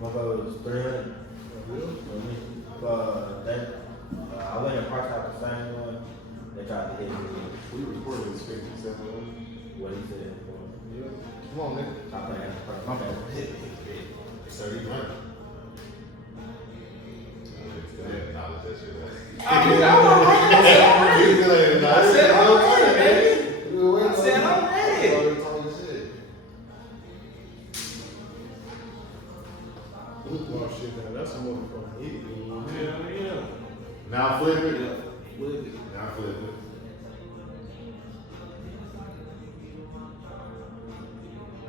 My brother was 300. I went and parked out the same one. They tried to hit me. We recorded this 57. What he said. Yeah. Come on, nigga. I think that's the my bad. So you running. Acknowledge that shit. I said I'm ready, baby. I said I'm ready. Oh shit, man, that's a motherfucking idiot. Yeah. Now flip it. Flip it. Now flip it.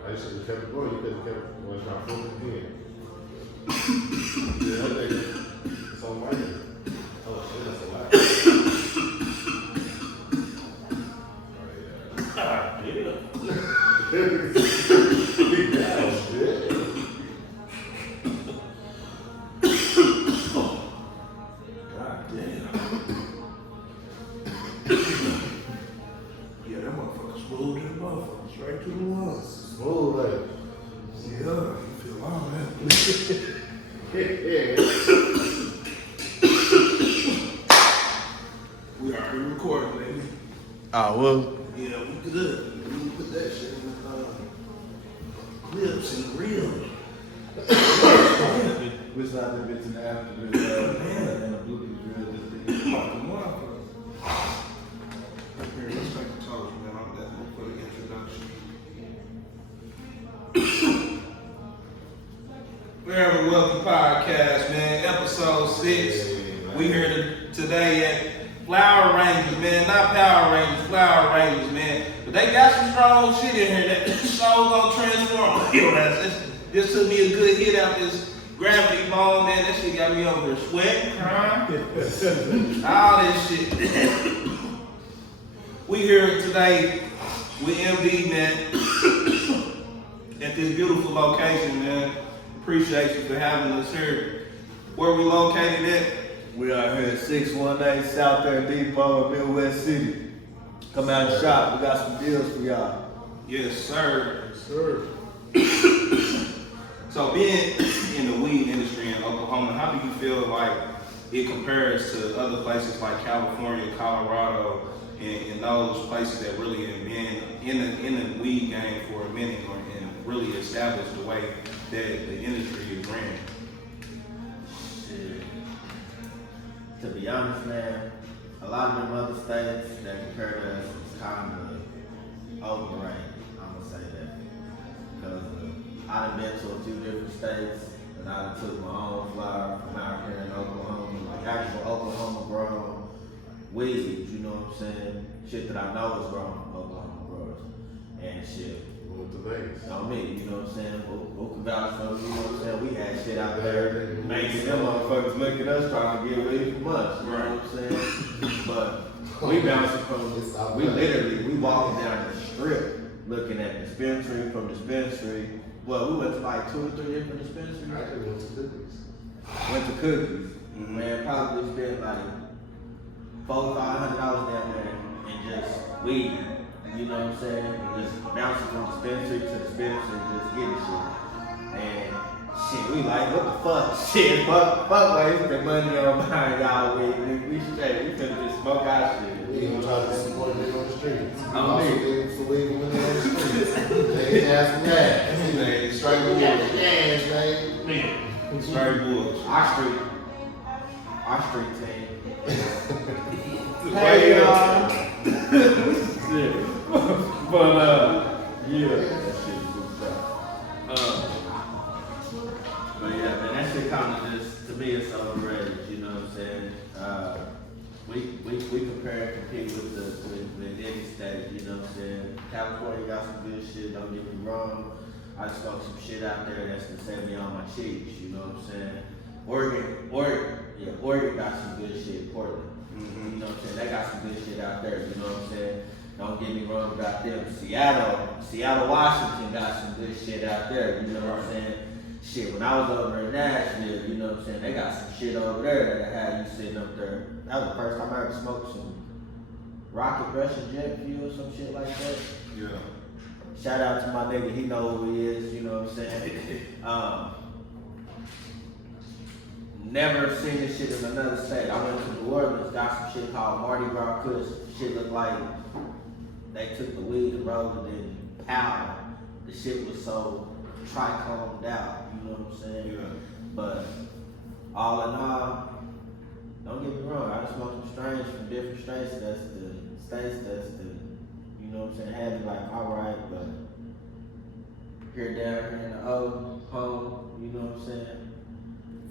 I should have kept it going. You could have kept it when it's not flipping again. Yeah, that nigga. It's on my head. Oh shit, that's a lot. Oh shit. Yeah, that motherfucker smooth to the motherfucker, straight to the lungs. Smooth like. Yeah, you feel all that. We already recording, baby. Oh, well. Yeah, we good. We put that shit in the clips and reel. We saw the bits in the after and the Bluetooth drill. Come on, motherfucker. Here, let's make a toast, man. I'm definitely for the introduction. Fourever Wealthy Podcast, man. Episode 6. We here today at Flower Rangers, man. Not Power Rangers, Flower Rangers, man. But they got some strong shit in here that show's gonna transform. Yo, this took me a good hit out this gravity ball, man. That shit got me over here sweating, crying. All this shit. We here today with MD, man. At this beautiful location, man. Appreciate you for having us here. Where we located at? We are here at 618 South Air Depot in Midwest City. Come out and shop. We got some deals for y'all. Yes, sir. Yes, sir. So being in the weed industry in Oklahoma, how do you feel like it compares to other places like California, Colorado, and those places that really have been in the weed game for a minute and really established the way that the industry is ran? Shit. To be honest, man, a lot of them other states that compare to us is kind of overrated. I'm gonna say that because I've been to a few different states and I took my own flower from out here in Oklahoma, like actual Oklahoma grown weed. You know what I'm saying? Shit that I know is grown from Oklahoma growers and shit. With the Vegas. On me, you know what I'm saying? Who can vouch for, you know what I'm saying? We had shit out there making them motherfuckers look at us trying to get weed from us, you know what I'm saying? But we bouncing from, we walking down the strip looking at dispensary from dispensary. Well, we went to like 2 or 3 different dispensaries. I actually went to Cookies. Went to Cookies. Man, probably spent like $400-500 down there and just weed. You know what I'm saying? Just bouncing from dispensary to dispensary, just getting shit. And shit, we like, what the fuck? Shit, fuck wasting money on buying y'all weed. We straight, we finna just smoke our shit. We gonna try to support niggas on the street. I'm also big. gave some weed when they on the street. They ain't asking that. Straight with the gas, man. Straight bullshit. Our street team. Hey, y'all. Shit. But, yeah. That shit is good stuff. But yeah, man, that shit kind of just, to me, it's overrated, you know what I'm saying? We compare and compete with any state, you know what I'm saying? California got some good shit, don't get me wrong. I just got some shit out there that's gonna set me on my cheeks, you know what I'm saying? Oregon got some good shit, Portland. You know what I'm saying? They got some good shit out there, you know what I'm saying? Don't get me wrong about them. Seattle, Washington got some good shit out there, you know what I'm saying? Shit, when I was over in Nashville, you know what I'm saying? They got some shit over there that had you sitting up there. That was the first time I ever smoked some rocket Russian jet fuel or some shit like that. Yeah. Shout out to my nigga, he know who he is, you know what I'm saying? never seen this shit in another state. I went to New Orleans, got some shit called Mardi Gras Kush. Shit looked like they took the weed and rolled it in powder. The shit was so trichomed out, you know what I'm saying? Yeah. But all in all, don't get me wrong, I just smoked some strains from different states. That's the states that's the, you know what I'm saying, had me like, alright, but here down here in the old home, you know what I'm saying?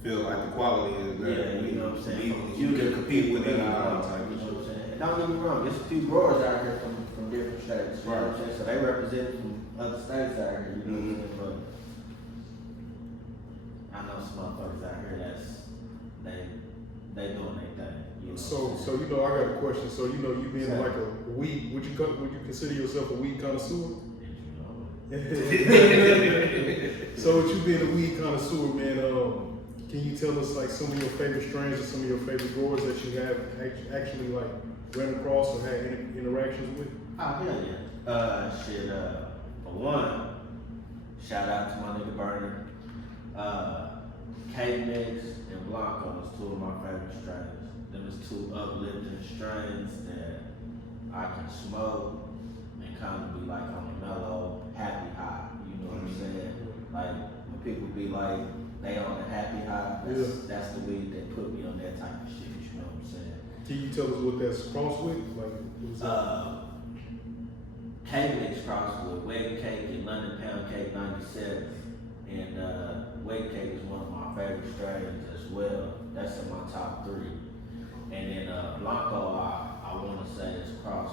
Feel like the quality is there. Yeah, you know what I'm saying? You can compete with it you and know all that type of what shit. I'm saying? And don't get me wrong, there's a few growers out here from different states, you know what I'm saying? So they represent from other states out here, you know what I'm saying? But I know some motherfuckers out here that's, they doing their thing. You know So, what I'm so you know, I got a question. So, you know, you being like a weed, would you consider yourself a weed connoisseur? So, with you being a weed connoisseur, man, can you tell us like some of your favorite strains or some of your favorite growers that you have actually like ran across or had interactions with? Oh, hell yeah. For one, shout out to my nigga Burner. K-Mix and Blanco is two of my favorite strains. Them is two uplifting strains that I can smoke and kind of be like on a mellow, happy high. You know what I'm saying? Like when people be like, they on a happy high, that's the weed that put me on that type of shit. You know what I'm saying? Can you tell us what that's crossed with? Like, what's that? K-Mix crossed with Wet Cake and London Pound Cake 97. And Wet Cake is one of my favorite strains as well. That's in my top 3. And then Blanco, I want to say is cross.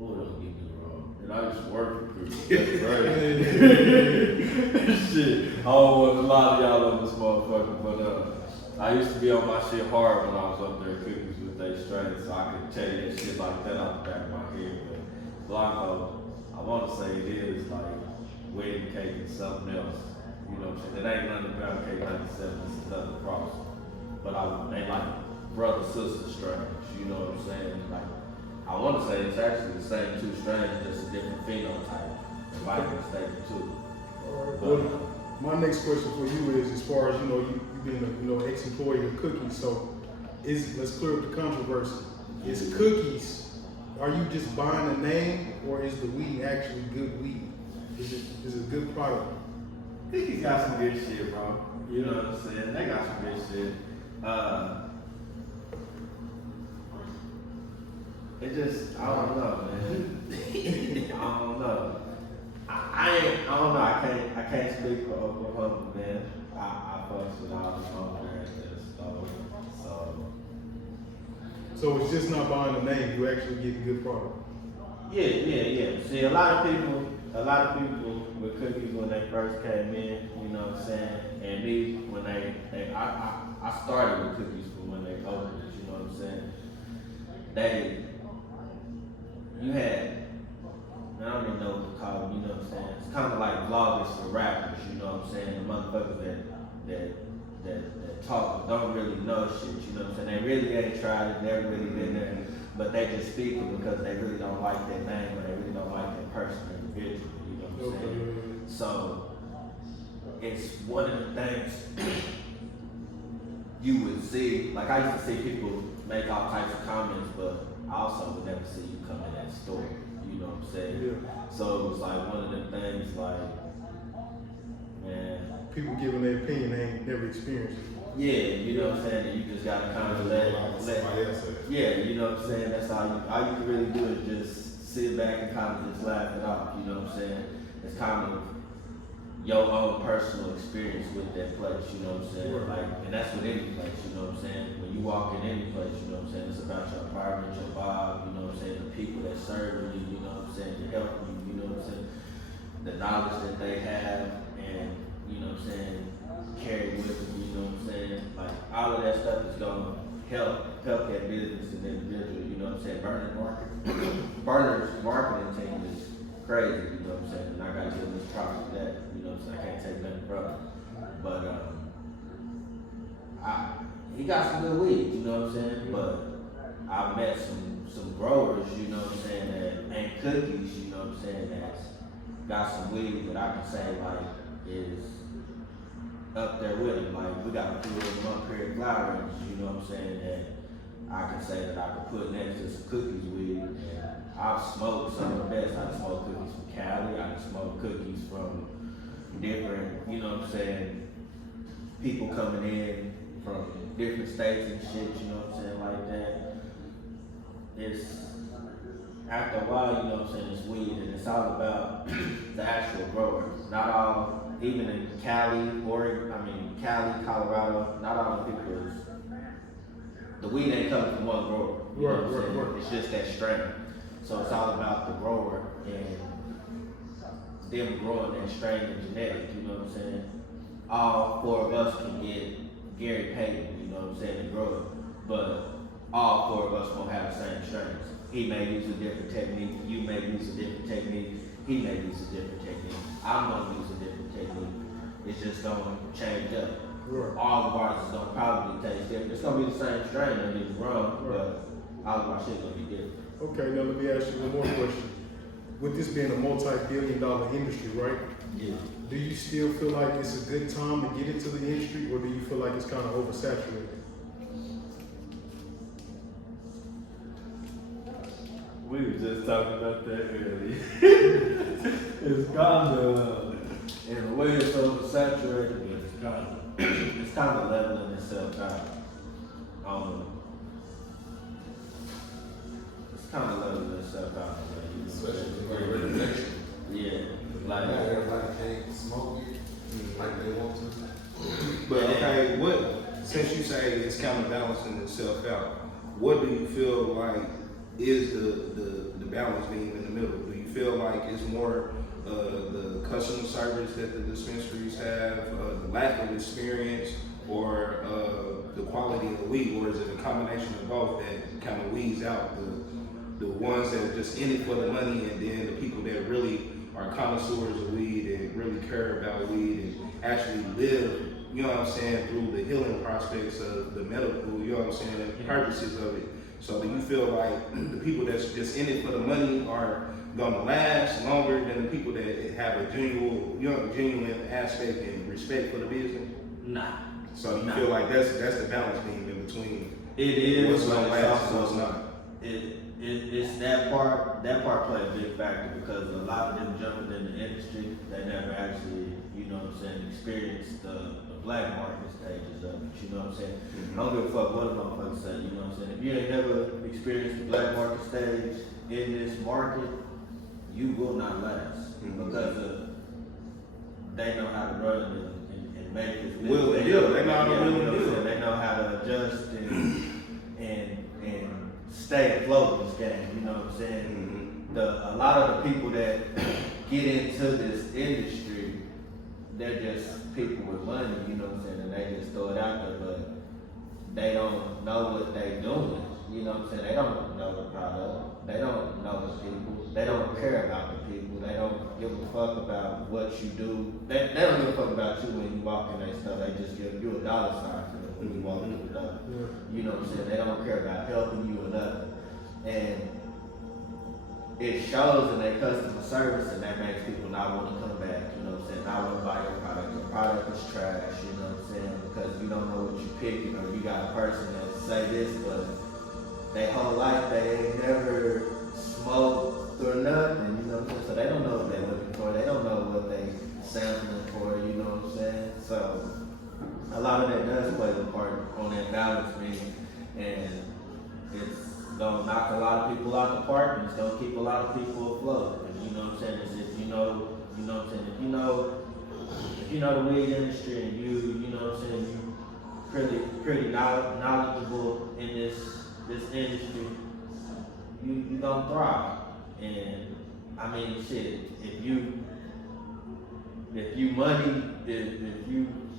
Oh, don't get me wrong. And I used to work for Chris. That's right. Shit. I don't want a lot of y'all on this motherfucker, but I used to be on my shit hard when I was up there cooking with they strains, so I could tell you that shit like that off the back of my head. But Blanco, I want to say it is like wedding cake and something else. You know what I'm saying? It ain't London Pound Cake 97, it's another cross. But they like brother-sister strains, you know what I'm saying? Like, I want to say it's actually the same 2 strains, just a different phenotype. If I can mistake it too. Alright, well, my next question for you is, as far as, you know, you being a, ex-employee of Cookies, so let's clear up the controversy. Is Cookies, are you just buying a name, or is the weed actually good weed? Is it a good product? Cookies got some good shit, bro. You know what I'm saying? They got some good shit. It just, I don't know, man. I don't know. I don't know. I can't speak for Oklahoma, man. I fucks with all the home there at the store. So it's just not buying a name, you actually get a good product. Yeah. See, a lot of people with Cookies when they first came in, you know what I'm saying? And me, when I started with Cookies from when they opened it, you know what I'm saying? You had, I don't even know what to call them, you know what I'm saying? It's kind of like vloggers for rappers, you know what I'm saying? The motherfuckers that talk don't really know shit, you know what I'm saying? They really ain't tried it, never really been there, but they just speak it because they really don't like their name or they really don't like their person individually, you know what I'm saying? So, it's one of the things you would see, like I used to see people make all types of comments, but I also would never see you come in that store, you know what I'm saying? Yeah. So it was like one of the things like, man. People giving their opinion, they ain't never experienced it. Yeah, you know what I'm saying? And you just gotta kind of let somebody else say it. yeah, you know what I'm saying? That's all you can really do is just sit back and kind of just laugh it off, you know what I'm saying? It's kind of your own personal experience with that place, you know what I'm saying? Right. Like, and that's with any place, you know what I'm saying? When you walk in any place, you know what I'm saying? It's about your environment, your vibe, you know what I'm saying? The people that serve you, you know what I'm saying? To help you, you know what I'm saying? The knowledge that they have and, you know what I'm saying, carry with them, you know what I'm saying? Like, all of that stuff is gonna help that business and individual, you know what I'm saying? Burner's marketing team is crazy, you know what I'm saying? And I gotta give this props to that, you know what I'm saying? I can't take nothing from it. But he got some good weed, you know what I'm saying? But I met some growers, you know what I'm saying, that ain't Cookies, you know what I'm saying, that's got some weed that I can say like is up there with it. Like, we got a few of them up here at Fourever, you know what I'm saying, that I can say that I can put next to some cookies with. And I've smoked some of the best. I smoked cookies from Cali. I smoked cookies from different, you know what I'm saying, people coming in from different states and shit, you know what I'm saying, like that. It's, after a while, you know what I'm saying, it's weed, and it's all about the actual grower. Not all, even in Cali, Cali, Colorado, not all the people is, the weed ain't coming from one grower. You know what I'm saying? It's just that strain. So it's all about the grower and them growing that strain and genetic, you know what I'm saying? All four of us can get Gary Payton, you know what I'm saying, to grow it, but all four of us won't have the same strains. He may use a different technique, you may use a different technique, he may use a different technique, I'm gonna use a different technique. It's just gonna change up. Right. All of ours is gonna probably taste different. It's gonna be the same strain, don't get me wrong, but all of our shit gonna be different. Okay, now let me ask you one more question. With this being a multi-billion-dollar industry, right? Yeah. Do you still feel like it's a good time to get into the industry, or do you feel like it's kind of oversaturated? We were just talking about that earlier. It's kind of, In a way, it's oversaturated, but it's kind of leveling itself out. It's kind of leveling itself out. Especially for regulation. Yeah, Not like. everybody can't smoke it like they want to. But okay, since you say it's kind of balancing itself out, what do you feel like is the balance being in the middle? Do you feel like it's more the customer service that the dispensaries have, the lack of experience, or the quality of the weed, or is it a combination of both that kind of weeds out the ones that are just in it for the money, and then the people that really are connoisseurs of weed and really care about weed and actually live, you know what I'm saying, through the healing prospects of the medical, you know what I'm saying, the purposes of it. So do you feel like the people that's just in it for the money are gonna last longer than the people that have a genuine aspect and respect for the business? Nah. So you feel like that's the balance being in between It is, what's but gonna it's last and also, what's not? It's that part play a big factor, because a lot of them jumping in the industry, they never actually, you know what I'm saying, experienced the black market stages of it, you know what I'm saying? I don't give a fuck what a motherfucker say, you know what I'm saying? If you ain't never experienced the black market stage in this market, you will not last, because they know how to run and make this business. Will and deal. They know how to really deal. They know how to adjust and stay afloat in this game, you know what I'm saying? A lot of the people that get into this industry, they're just people with money, you know what I'm saying, and they just throw it out there, but they don't know what they're doing, you know what I'm saying? They don't know the product, they don't know the people, they don't care about the people, they don't give a fuck about what you do, they don't give a fuck about you when you walk in their stuff, they just give you a dollar sign for them when you walk in the door. You know what I'm saying? They don't care about helping you or nothing. And it shows in their customer service, and that makes people not want to come back, you know what I'm saying? Not want to buy your product. Your product is trash, you know what I'm saying? Because you don't know what you're picking, or you got a person that say this, but their whole life they ain't never smoked or nothing, you know what I'm saying? So they don't know what they're looking for. They don't know what they sampling for, you know what I'm saying? So a lot of that does play a part on that balance being, and it's gonna knock a lot of people out the park, and it's gonna keep a lot of people afloat. And you know what I'm saying? Is if you know what I'm saying? If you know the weed industry, and you know what I'm saying, you pretty knowledgeable in this industry, you gonna thrive. And I mean, shit, if you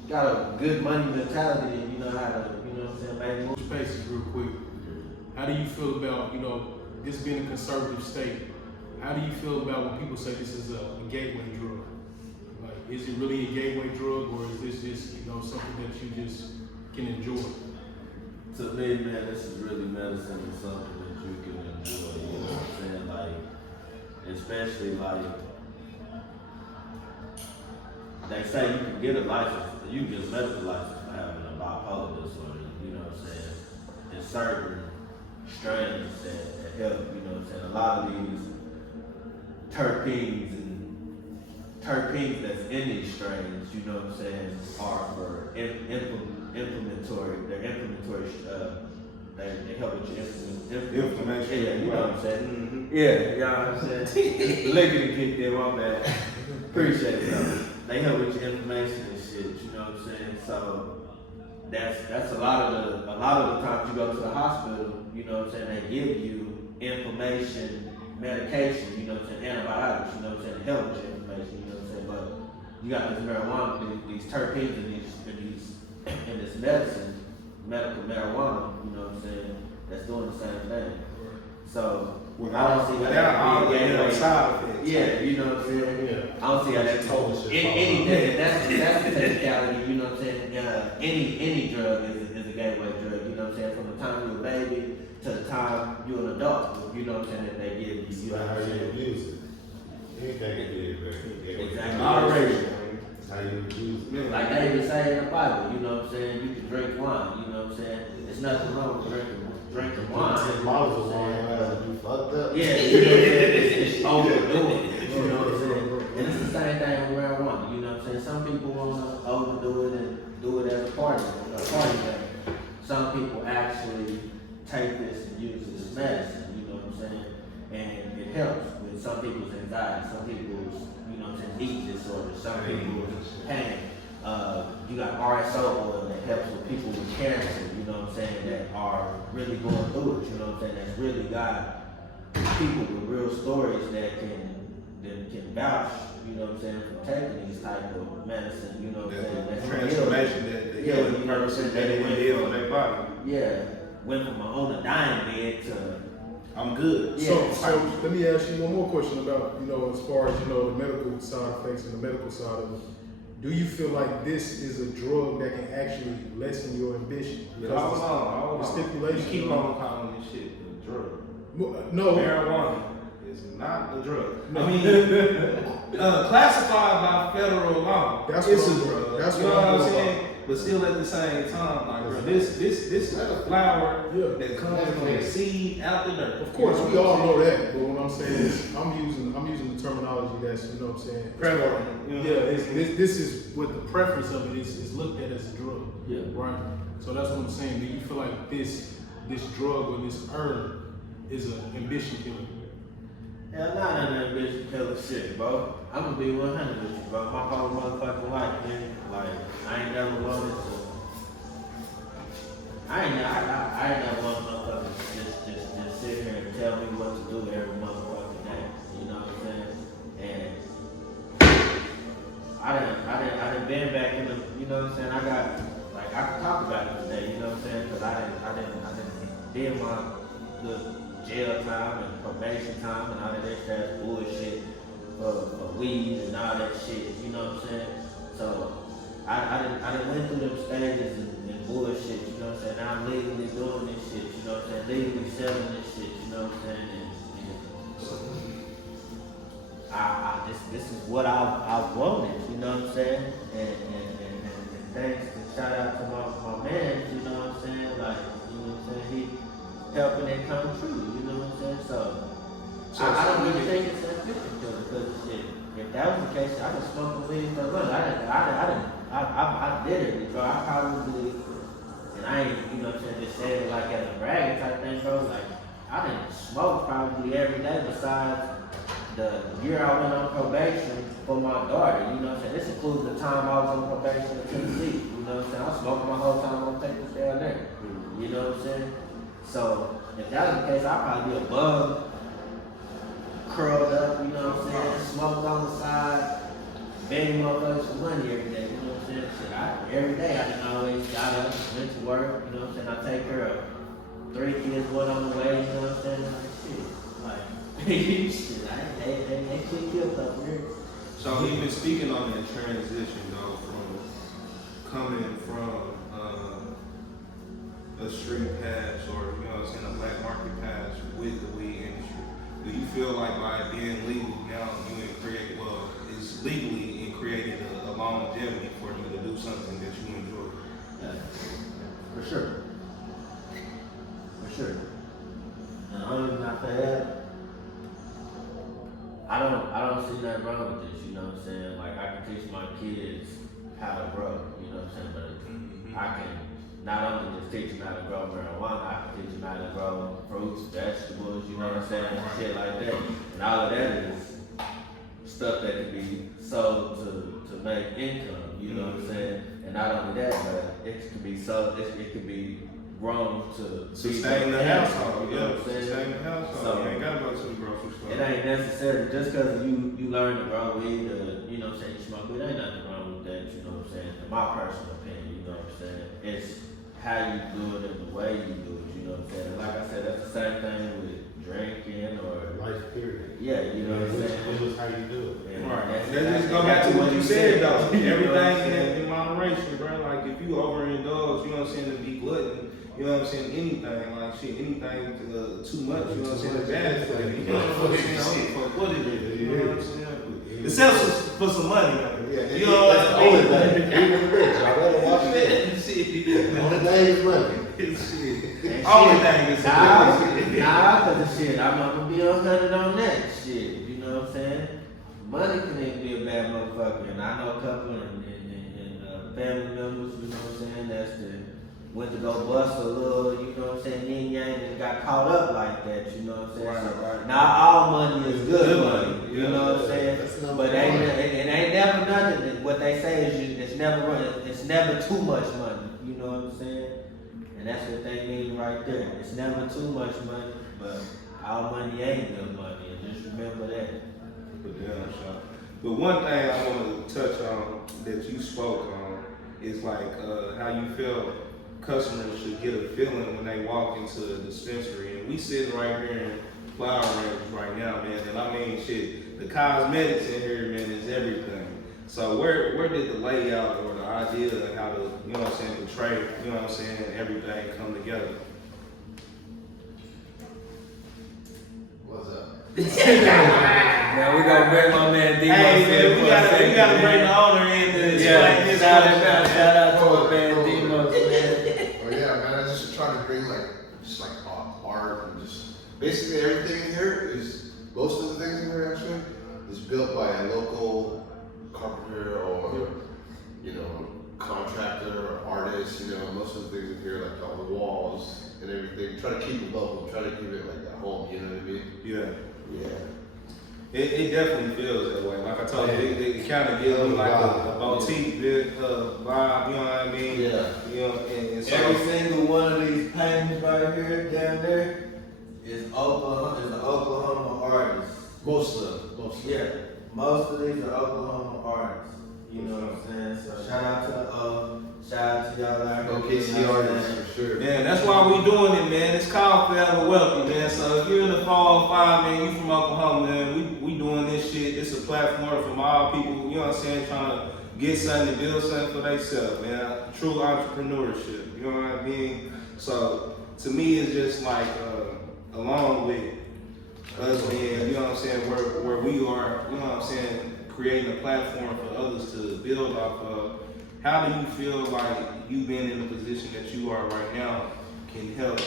got a good money mentality, and you know how to, you know what I'm saying, make moves. Spaces real quick. How do you feel about, this being a conservative state? How do you feel about when people say this is a gateway drug? Like, is it really a gateway drug, or is this just, something that you just can enjoy? To me, man, this is really medicine and something that you can enjoy, you know what I'm saying? Like, especially like, they say you can get a license, you can get a medical license for having a bipolar disorder, you know what I'm saying? There's certain strains that help, you know what I'm saying? A lot of these terpenes that's in these strains, you know what I'm saying, are for inflammatory, they're inflammatory, they help with your Inflammation. Yeah, you know what I'm saying? Mm-hmm. Yeah, you know what I'm saying? Lickety kick there, my bad. Appreciate it, though. They help with your inflammation and shit, you know what I'm saying? So that's a lot of the times you go to the hospital, you know what I'm saying, they give you inflammation medication, you know what I'm saying, antibiotics, you know what I'm saying, to help with your inflammation, you know what I'm saying, but you got this marijuana, these terpenes in this medicine, medical marijuana, you know what I'm saying, that's doing the same thing. So I don't see how that could be a gateway. Side effects. Yeah, you know what I'm saying? Yeah. I don't see how that Total shit. anything, that's the technicality, you know what I'm saying? Any drug is a gateway drug, you know what I'm saying? From the time you're a baby to the time you're an adult, you know what I'm saying, that they give you, It's you know about what how I'm you saying? abuse it. Anything can be a very Exactly. Moderation. It's how you abuse it. Like they even say in the Bible, you know what I'm saying, you can drink wine, you know what I'm saying? There's nothing wrong with drinking wine. 10 bottles of wine, you fucked up. Yeah, you know what I'm saying? It's overdoing it, you know what I'm saying? And it's the same thing with marijuana, you know what I'm saying? Some people want to overdo it and do it as a party thing. Some people actually take this and use it as medicine, you know what I'm saying? And it helps with some people's anxiety, some people's, you know what I'm saying, eating disorders, some people's pain. You got RSO oil that helps with people with cancer, you know what I'm saying, that are really going through it, you know what I'm saying, that's really got people with real stories that can vouch, you know what I'm saying, for taking these type of medicine, you know what I'm saying, that's Transformation, the healing purposes that they did on their body. Yeah, went from on a dying bed to I'm good. Yeah. So let me ask you one more question about, you know, as far as, you know, the medical side effects and the medical side of it. Do you feel like this is a drug that can actually lessen your ambition? Hold on. The stipulation. You keep on calling this shit a drug. No. Marijuana is not a drug. No. I mean, classified by federal law, That's it's what a I'm- drug. that's You what know I'm what I'm talking saying? But still at the same time, like bro, this is a flower Yeah. that comes from a seed out the dirt. Of course, we all know that, but what I'm saying is, I'm using the terminology that's, you know what I'm saying? Prevalent. Yeah, this is what the preference of it is looked at as a drug. Yeah. Right? So that's what I'm saying. Do you feel like this drug or this herb is an ambition killer? hell not an ambition killer shit, bro. I'm gonna be 100 with you, bro. My whole motherfucking life, man. Like, I ain't never wanted to. I ain't never wanted motherfuckers just sit here and tell me what to do every motherfucking day. You know what I'm saying? And I done been back in the, you know what I'm saying? I can talk about it today, you know what I'm saying? Cause I did my little jail time and probation time and all that extra bullshit for weed and all that shit, you know what I'm saying? So I done went through them stages and bullshit, you know what I'm saying? Now I'm legally doing this shit, you know what I'm saying? Legally selling this shit, you know what I'm saying? And this is what I wanted, you know what I'm saying? And thanks to shout out to my man, you know what I'm saying? Like, you know what I'm saying? He helping it come true, you know what I'm saying? So I don't really think it's that ambition killer, because shit, if that was the case, I could smoke the weed for money. I did it, bro. I probably, and I ain't, you know what I'm saying, just saying it like as a bragging type thing, bro. Like, I didn't smoke probably every day besides the year I went on probation for my daughter, you know what I'm saying? This includes the time I was on probation in Tennessee, you know what I'm saying? I was smoking my whole time on Texas down there, you know what I'm saying? So, if that was the case, I'd probably be a bum, curled up, you know what I'm saying? Smoked on the side, begging motherfuckers for money every day, you know what I'm saying? Shit, every day I didn't always got up, went to work, you know what I'm saying? I take care of 3 kids, one on the way, you know what I'm saying? Like, shit, shit, they keep killed up here. So even speaking on that transition though, from coming from a street pass or, you know what I'm saying, a black market pass with the weed industry, do you feel like by being legal now, it's legally in creating a longevity for you to do something that you enjoy. Yeah, for sure. For sure. And the only reason I say that, I don't see nothing wrong with this, you know what I'm saying? Like, I can teach my kids how to grow, you know what I'm saying? But I can not only just teach them how to grow marijuana, I can teach them how to grow fruits, vegetables, you know what I'm saying? Shit like that. And all of that is stuff that can be sold to make income, you know what I'm saying? And not only that, but it can be sold, it can be grown to Sustain the household, you know what I'm saying? sustain the household. So, you ain't gotta go to the grocery store. it ain't necessary just because you learn to grow weed or, you know what I'm saying, you smoke weed, ain't nothing wrong with that, you know what I'm saying? In my personal opinion, you know what I'm saying? It's how you do it and the way you do it, you know what I'm saying? And like I said, that's the same thing with drinking or Life period. yeah, you know what I'm saying? It was how you do it. And Right. that's Let's just go back to what you said though. You know what I'm Everything saying? in moderation, bro. Like if you overindulge, you know what I'm saying, to be glutton, you know what I'm saying, anything, like shit, anything too much, you know what I'm saying, bad for you. You know what I'm saying? For what it is, you know what I'm saying? It sells for some money, man. Yeah, You know what I mean? Even the rich, I rather watch it. Shit. The only thing is money. Shit. And Only shit, thing is nah, cause of shit, I'm not gonna be 100 on that shit, you know what I'm saying? Money can even be a bad motherfucker, and I know a couple and family members, you know what I'm saying, went to go bust a little, you know what I'm saying, yin yang and got caught up like that, you know what I'm saying? Right, So, right. not all money is good money, you Yeah, know what I'm saying? that's number But one. it ain't never nothing. What they say is it's never too much money, you know what I'm saying? And that's what they mean right there. It's never too much money, but all money ain't good money, and just remember that. But one thing I want to touch on that you spoke on is like how you feel customers should get a feeling when they walk into a dispensary. And we sitting right here in Flower Range right now, man. And I mean, shit, the cosmetics in here, man, is everything. So where did the layout or the idea of how to, you know what I'm saying, portray, you know what I'm saying, everything come together? What's up? Now we gonna bring my man D. Hey, man, we gotta bring the owner in to explain this. Shout out to our man Demos, man. Oh yeah, man, I was just trying to bring just art and just basically everything in here is, most of the things in here actually, is built by a local carpenter or, you know, contractor or artist, you know, most of the things in here, like all the walls and everything, try to keep it local, try to keep it like at home, you know what I mean? Yeah. Yeah. It definitely feels that way. Like I told you, it kind of gives them like a boutique vibe, you know what I mean? Yeah. You know, and so Every single one of these paintings right here, down there, is the Oklahoma artists. Most of them. Yeah, most of these are Oklahoma artists. You know what I'm saying? So shout out to y'all out here. OKC artists for sure. yeah, that's why we doing it, man. It's called Forever Wealthy, man. So if you're in the 405, man, you from Oklahoma, man, we doing this shit. It's a platform from all people, you know what I'm saying, trying to get something to build something for themselves, man. True entrepreneurship, you know what I mean? So to me, it's just like, along with us being, you know what I'm saying, where we are, you know what I'm saying, creating a platform for others to build off of. How do you feel like you being in the position that you are right now can help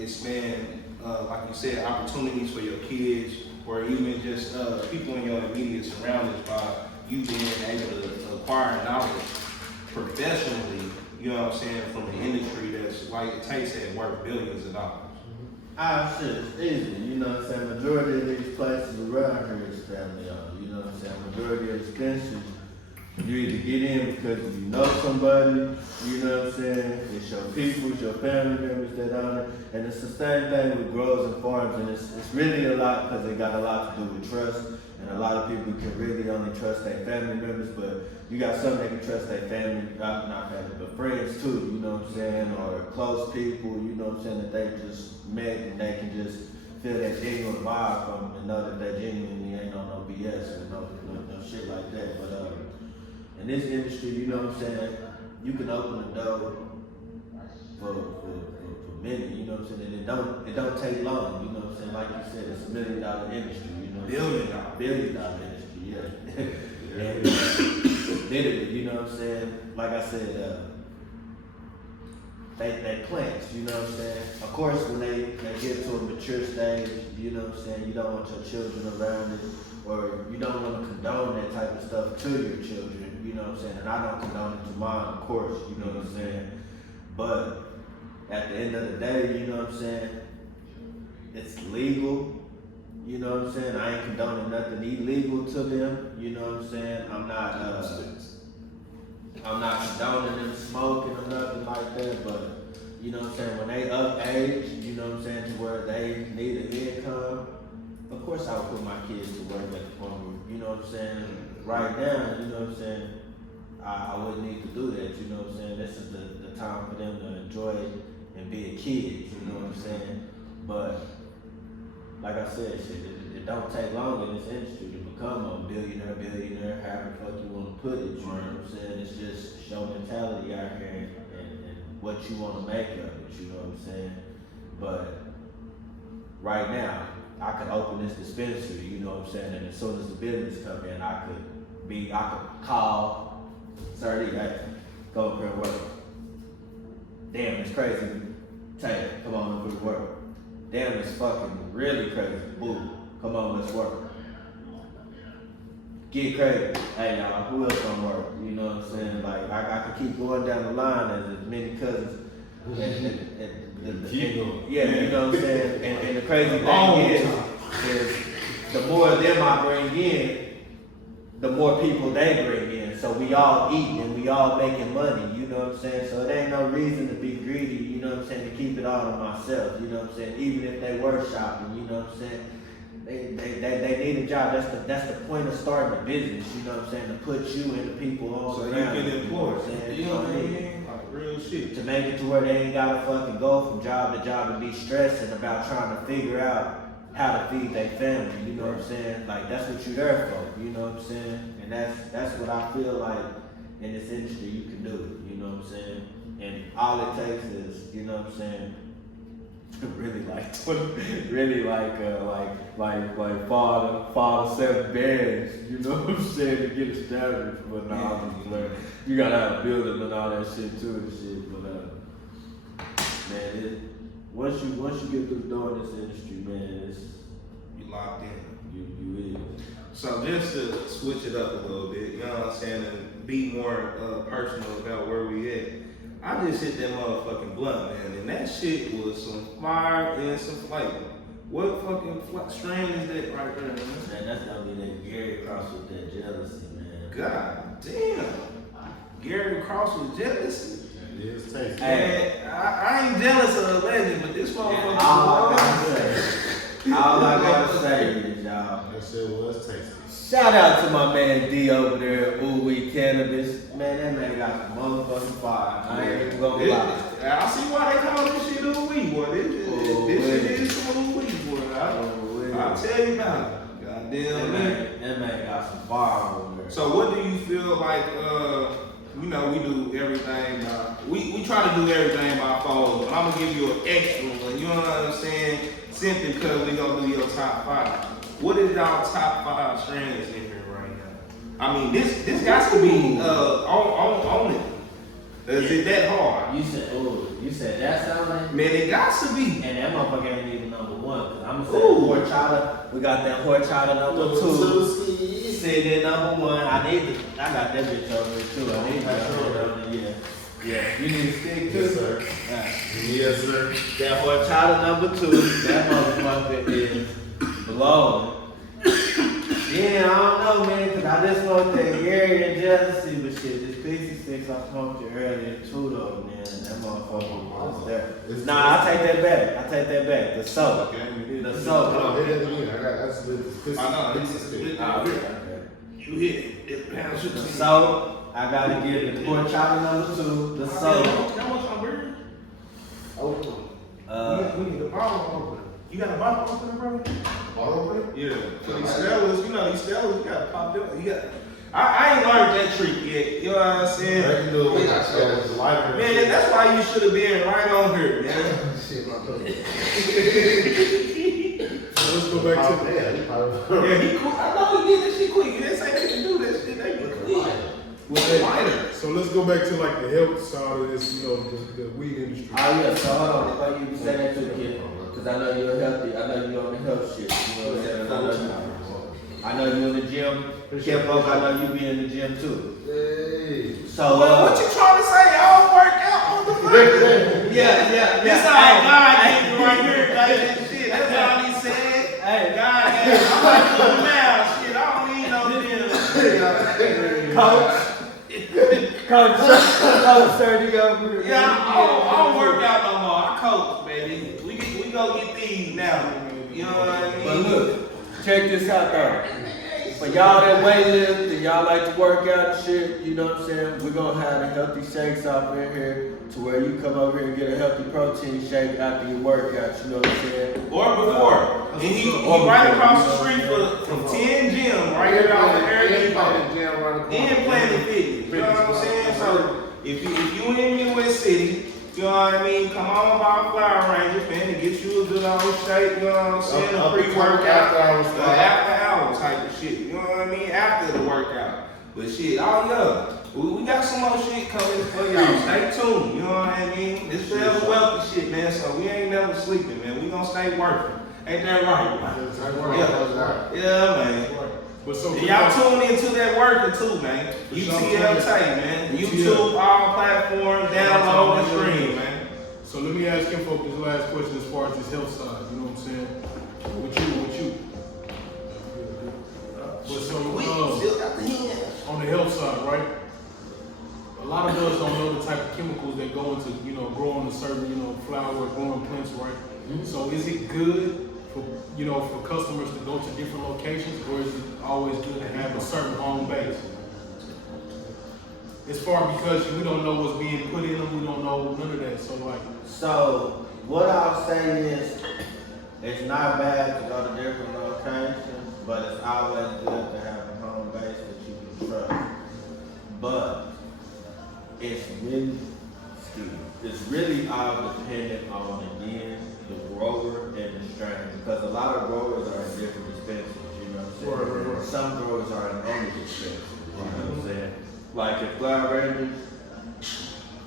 expand, like you said, opportunities for your kids or even just people in your immediate surroundings by you being able to acquire knowledge professionally, you know what I'm saying, from an industry that's, like Tay said, worth billions of dollars? Shit, it's easy. You know what I'm saying? Majority of these places around here is family owned. You know what I'm saying? Majority of dispensaries, you either get in because you know somebody, you know what I'm saying? It's your people, it's your family members that own it. And it's the same thing with grows and farms. And it's really a lot because it got a lot to do with trust. And a lot of people can really only trust their family members, but you got some that can trust their family, not family, but friends too, you know what I'm saying? Or close people, you know what I'm saying, that they just met and they can just feel that genuine vibe from and know that they genuinely ain't on no BS or no shit like that. But in this industry, you know what I'm saying, you can open the door for many, you know what I'm saying, and it don't take long, you know what I'm saying, like you said, it's $1 million industry, you know. $1 billion. $1 billion industry, yeah. And literally, you know what I'm saying? Like I said, they plants, you know what I'm saying? Of course, when they get to a mature stage, you know what I'm saying, you don't want your children around it, or you don't want to condone that type of stuff to your children, you know what I'm saying? And I don't condone it to mine, of course, you know what I'm saying? But at the end of the day, you know what I'm saying, it's legal, you know what I'm saying? I ain't condoning nothing illegal to them, you know what I'm saying? I'm not condoning them smoking or nothing like that, but you know what I'm saying, when they up age, you know what I'm saying, to where they need an income, of course I would put my kids to work at the farm, you know what I'm saying? Right now, you know what I'm saying, I wouldn't need to do that, you know what I'm saying? This is the time for them to enjoy it and be a kid, you know what I'm saying? But like I said, shit, it don't take long in this industry to become a billionaire, however the fuck you want to put it, you know what I'm saying? It's just show mentality out here and what you want to make of it, you know what I'm saying? But right now, I could open this dispensary, you know what I'm saying? And as soon as the business come in, I could call 30, hey, go up here and work. Damn, it's crazy. Tay, come on up here to work. Damn, it's fucking really crazy. Boo, come on, let's work. Get crazy. Hey y'all, who else gonna work? You know what I'm saying? Like I could keep going down the line as many cousins. Yeah, you know what I'm saying? And the crazy thing is the more of them I bring in, the more people they bring in. So we all eating and we all making money, you know what I'm saying? So it ain't no reason to be greedy, you know what I'm saying, to keep it all to myself, you know what I'm saying? Even if they were shopping, you know what I'm saying? They need a job. That's the point of starting a business, you know what I'm saying? To put you and the people on So you around, can employ. you know what I mean? Like real shit. To make it to where they ain't gotta fucking go from job to job and be stressing about trying to figure out how to feed their family, you know what I'm saying? Like that's what you're there for, you know what I'm saying? And that's what I feel like in this industry you can do, you know what I'm saying? And all it takes is, you know what I'm saying, like father 7 bands, you know what I'm saying, to get established. But no, I'm just playing. You gotta have a building and all that shit too and shit. But man, once you get through doing this industry, man, it's You locked in. you is. So just to switch it up a little bit, you know what I'm saying, and be more personal about where we at. I just hit that motherfucking blunt, man, and that shit was some fire and some flavor. What fucking strain is that right there, man? Man, that's gonna be that Gary Cross with that jealousy, man. God damn. Gary Cross with jealousy. It is tasty. Man, I ain't jealous of the legend, but this motherfucker. All I gotta say is, y'all, That shit was tasty. shout out to my man D over there at Ooh Wee Cannabis. Man, that man got some motherfucking fire. I ain't even gonna lie. I see why they call this shit Ooh Wee, boy. This shit is some Ooh Wee, boy. I'll tell you about it. Goddamn, man. That man got some fire over there. So what do you feel like, you know, we do everything, we try to do everything by phone, but I'm gonna give you an extra one, you know what I'm saying? Simply because we gonna do your top 5. What is y'all top 5 strands in here right now? I mean, this got to be on it. Is it that hard? You said that sounding? Man, it got to be. And that motherfucker ain't even number 1. Cause I'm gonna say horchata. We got that horchata number 2. Sitting at number 1. I got that bitch over here too. I need that. Yeah. You need a stick too? Yes, sir. Yes, sir. That horchata number 2. That motherfucker is blowing. Yeah, I don't know, man, cause I just smoked that Gary and jealousy, but shit, this PC6 I smoked it earlier too, though, man. That motherfucker was there. Nah, I take that back. The soap. The soap. No, hit it again. I got this. I know. Okay. You hit it. The soap. I gotta give the horchata number 2. The soap. How much I'm bringing? We need a bottle opener. You got a bottle opener, bro? Bottle opener? Yeah. So these Stellas, you gotta pop them. I ain't learned that trick yet. You know what I'm saying? I can do it. I said it's lighter. Man, that's why you should have been right on here, man. Shit, my brother. So let's go back to Yeah, he cool. I know he did that shit quick. You didn't say they can do that shit. They be quick. lighter. So let's go back to like the health side of this, you know, the weed industry. Oh yeah, so hold on, before you say that to the kid, because I know you're healthy, I know you're on the health shit, you know what I'm saying? I know you in the gym, Kim Folk, I know you be in the gym too. Hey. So, Well, what you trying to say? I don't work out on the front. yeah. This all God gave me right here, baby. Shit, that's all he said. Hey, God gave me. I'm like little now. Shit, I don't need no gym. Coach 30 over here. Yeah, I don't work out no more. I coach, baby. We go get these now. You know what I mean? But look, check this out though. For y'all that weightlift and y'all like to work out and shit, you know what I'm saying? We're gonna have the healthy shakes out in here to where you come over here and get a healthy protein shake after your workout, you know what I'm saying? Or before. And he right across the street from 10 Gym, right here off the area. And Planet Fitness. You know what I'm saying? So if you in Midwest City, you know what I mean? Come on by Flower Rangers, man, and get you a good old shake, you know what I'm saying? A pre-workout, after hours type of shit, you know what I mean? After the workout. But shit, oh yeah, we got some more shit coming for y'all. Stay tuned, you know what I mean? This forever wealthy shit, man, so we ain't never sleeping, man. We gonna stay working. Ain't that right? Yeah, man. But so And y'all tune into that working too, man. UTLT, man. YouTube, all platforms, download and stream, man. So let me ask him folks this last question as far as this health side, you know what I'm saying? With you. But so on the health side, right? A lot of us don't know the type of chemicals that go into, you know, growing a certain, you know, flower or growing plants, right? Mm-hmm. So is it good for, you know, for customers to go to different locations, or is it always good to have a certain home base? As far because we don't know what's being put in them, we don't know none of that. So what I'll say is, it's not bad to go to different locations, but it's always good to have a home base that you can trust. But it's really all dependent on, again, the grower and the strain, because a lot of growers are in different dispensaries, you know what I'm saying? Right. Some growers are in only dispensaries, you know what I'm saying? Like at Flower Rangers,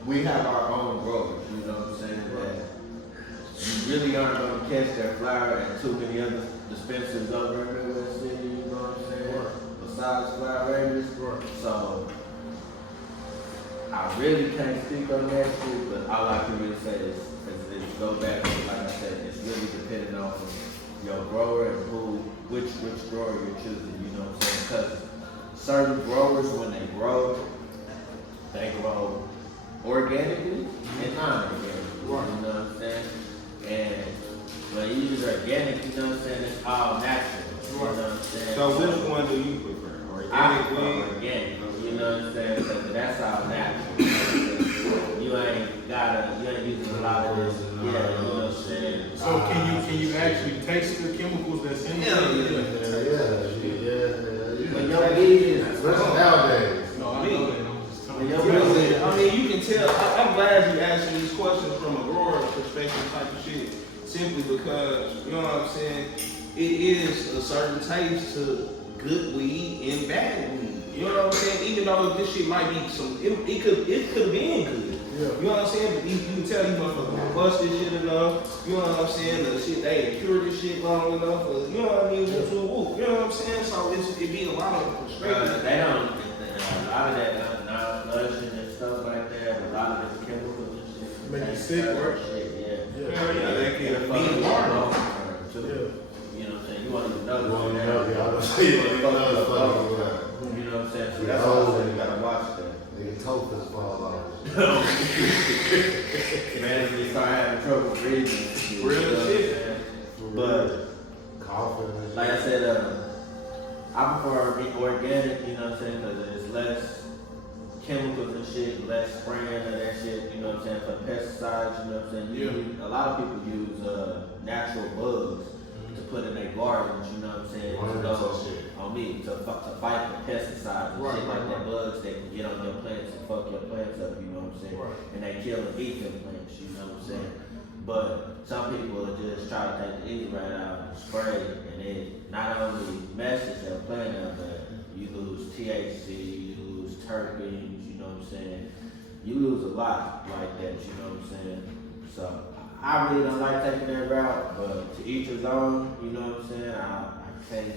we have our own growers, you know what I'm saying? That you really aren't going to catch that flower at too many other dispensaries over in Midwest City, you know what I'm saying? Besides Flower Rangers. So I really can't speak on that shit, but all I can really say is go back to, like I said, it's really dependent on your grower and which grower you're choosing, you know what I'm saying? Because certain growers, when they grow organically and non-organically, you know what I'm saying? And when you use organic, you know what I'm saying, it's all natural, you know what I'm saying? So which one do you prefer? I Organic prefer weed? organic, you know what I'm saying? Because that's all natural. You ain't using a lot of this, you know what I'm saying? So can you actually taste the chemicals that's in there? When your weed is Especially nowadays. No, I know that. I'm just telling you. I mean, you can tell. I'm glad you asked me these questions from a grower perspective type of shit. Simply because, you know what I'm saying, it is a certain taste to good weed and bad weed. You know what I'm saying? Even though this shit might be it could have been good. Yeah. You know what I'm saying? But you can tell these motherfuckers bust this shit enough. You know what I'm saying? The shit, they cure this shit long enough. You know what I mean? Whoop, whoop, whoop. You know what I'm saying? So it be a lot of perspective. they don't, a lot of that non-flushing and stuff like that, a lot of this chemicals and shit. Make you sick, right? Shit, yeah. Yeah, they can Fuck be you hard. long term, too. Yeah. You know what I'm saying? You want to know You want to that. know, yeah, I was saying, you know, it's funny, You know what I'm saying? So that's why I said you gotta watch that. Nigga, tofu fall off. Man, we start having trouble breathing. Real you know shit. what I'm saying? But Coughing and shit. like I said, I prefer organic, you know what I'm saying, because there's less chemicals and shit, less spraying of that shit, you know what I'm saying, for pesticides, you know what I'm saying. A lot of people use natural bugs to put in their gardens, you know what I'm saying, to fight the pesticides and shit like that, bugs that can get on your plants and fuck your plants up, you know what I'm saying, and they kill and eat them plants, you know what I'm saying. But some people just try to take the easy right out and spray, and it not only messes your plant up, but you lose THC, you lose turkeys, you know what I'm saying? You lose a lot like that, you know what I'm saying? So I really don't like taking that route, but to each his own, you know what I'm saying? I can't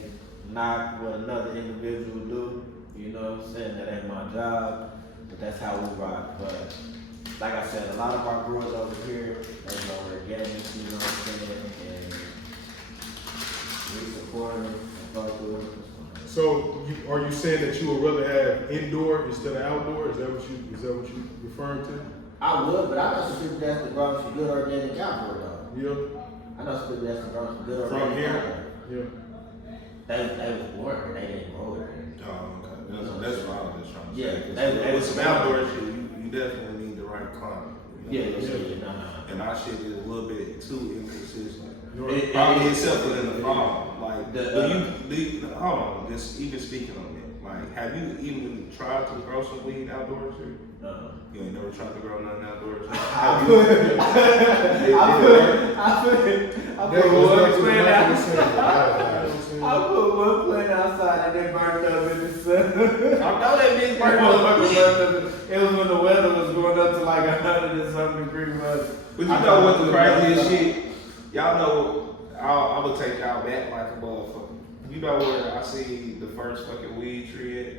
knock what another individual do, you know what I'm saying? That ain't my job, but that's how we rock. But like I said, a lot of our growers over here, they know organic, you know what I'm saying? And we support them and fuck with them. So, are you saying that you would rather have indoor instead of outdoor? Is that what you referring to? I would, but I know some people that's to grow some good organic outdoor though. Yeah. I know some people that's to grow some good From organic here? outdoor. Yeah. They was born, they didn't grow it. Oh, okay. That's what I was just trying to Yeah, say. they With some outdoor shit, you definitely need the right climate. Yeah, no. And our shit is a little bit too inconsistent. Right. Probably except for in the fall. Like, hold on, just even speaking on it. Like, have you even tried to grow some weed outdoors here? No. You ain't never tried to grow nothing outdoors? I put one plant outside and it burned up in the sun. I know that bitch burned up. It was when the weather was going up to like 100 and something degree weather. But you know what the craziest shit? Y'all know, I would take y'all back like a motherfucker. You know where I see the first fucking weed tree at?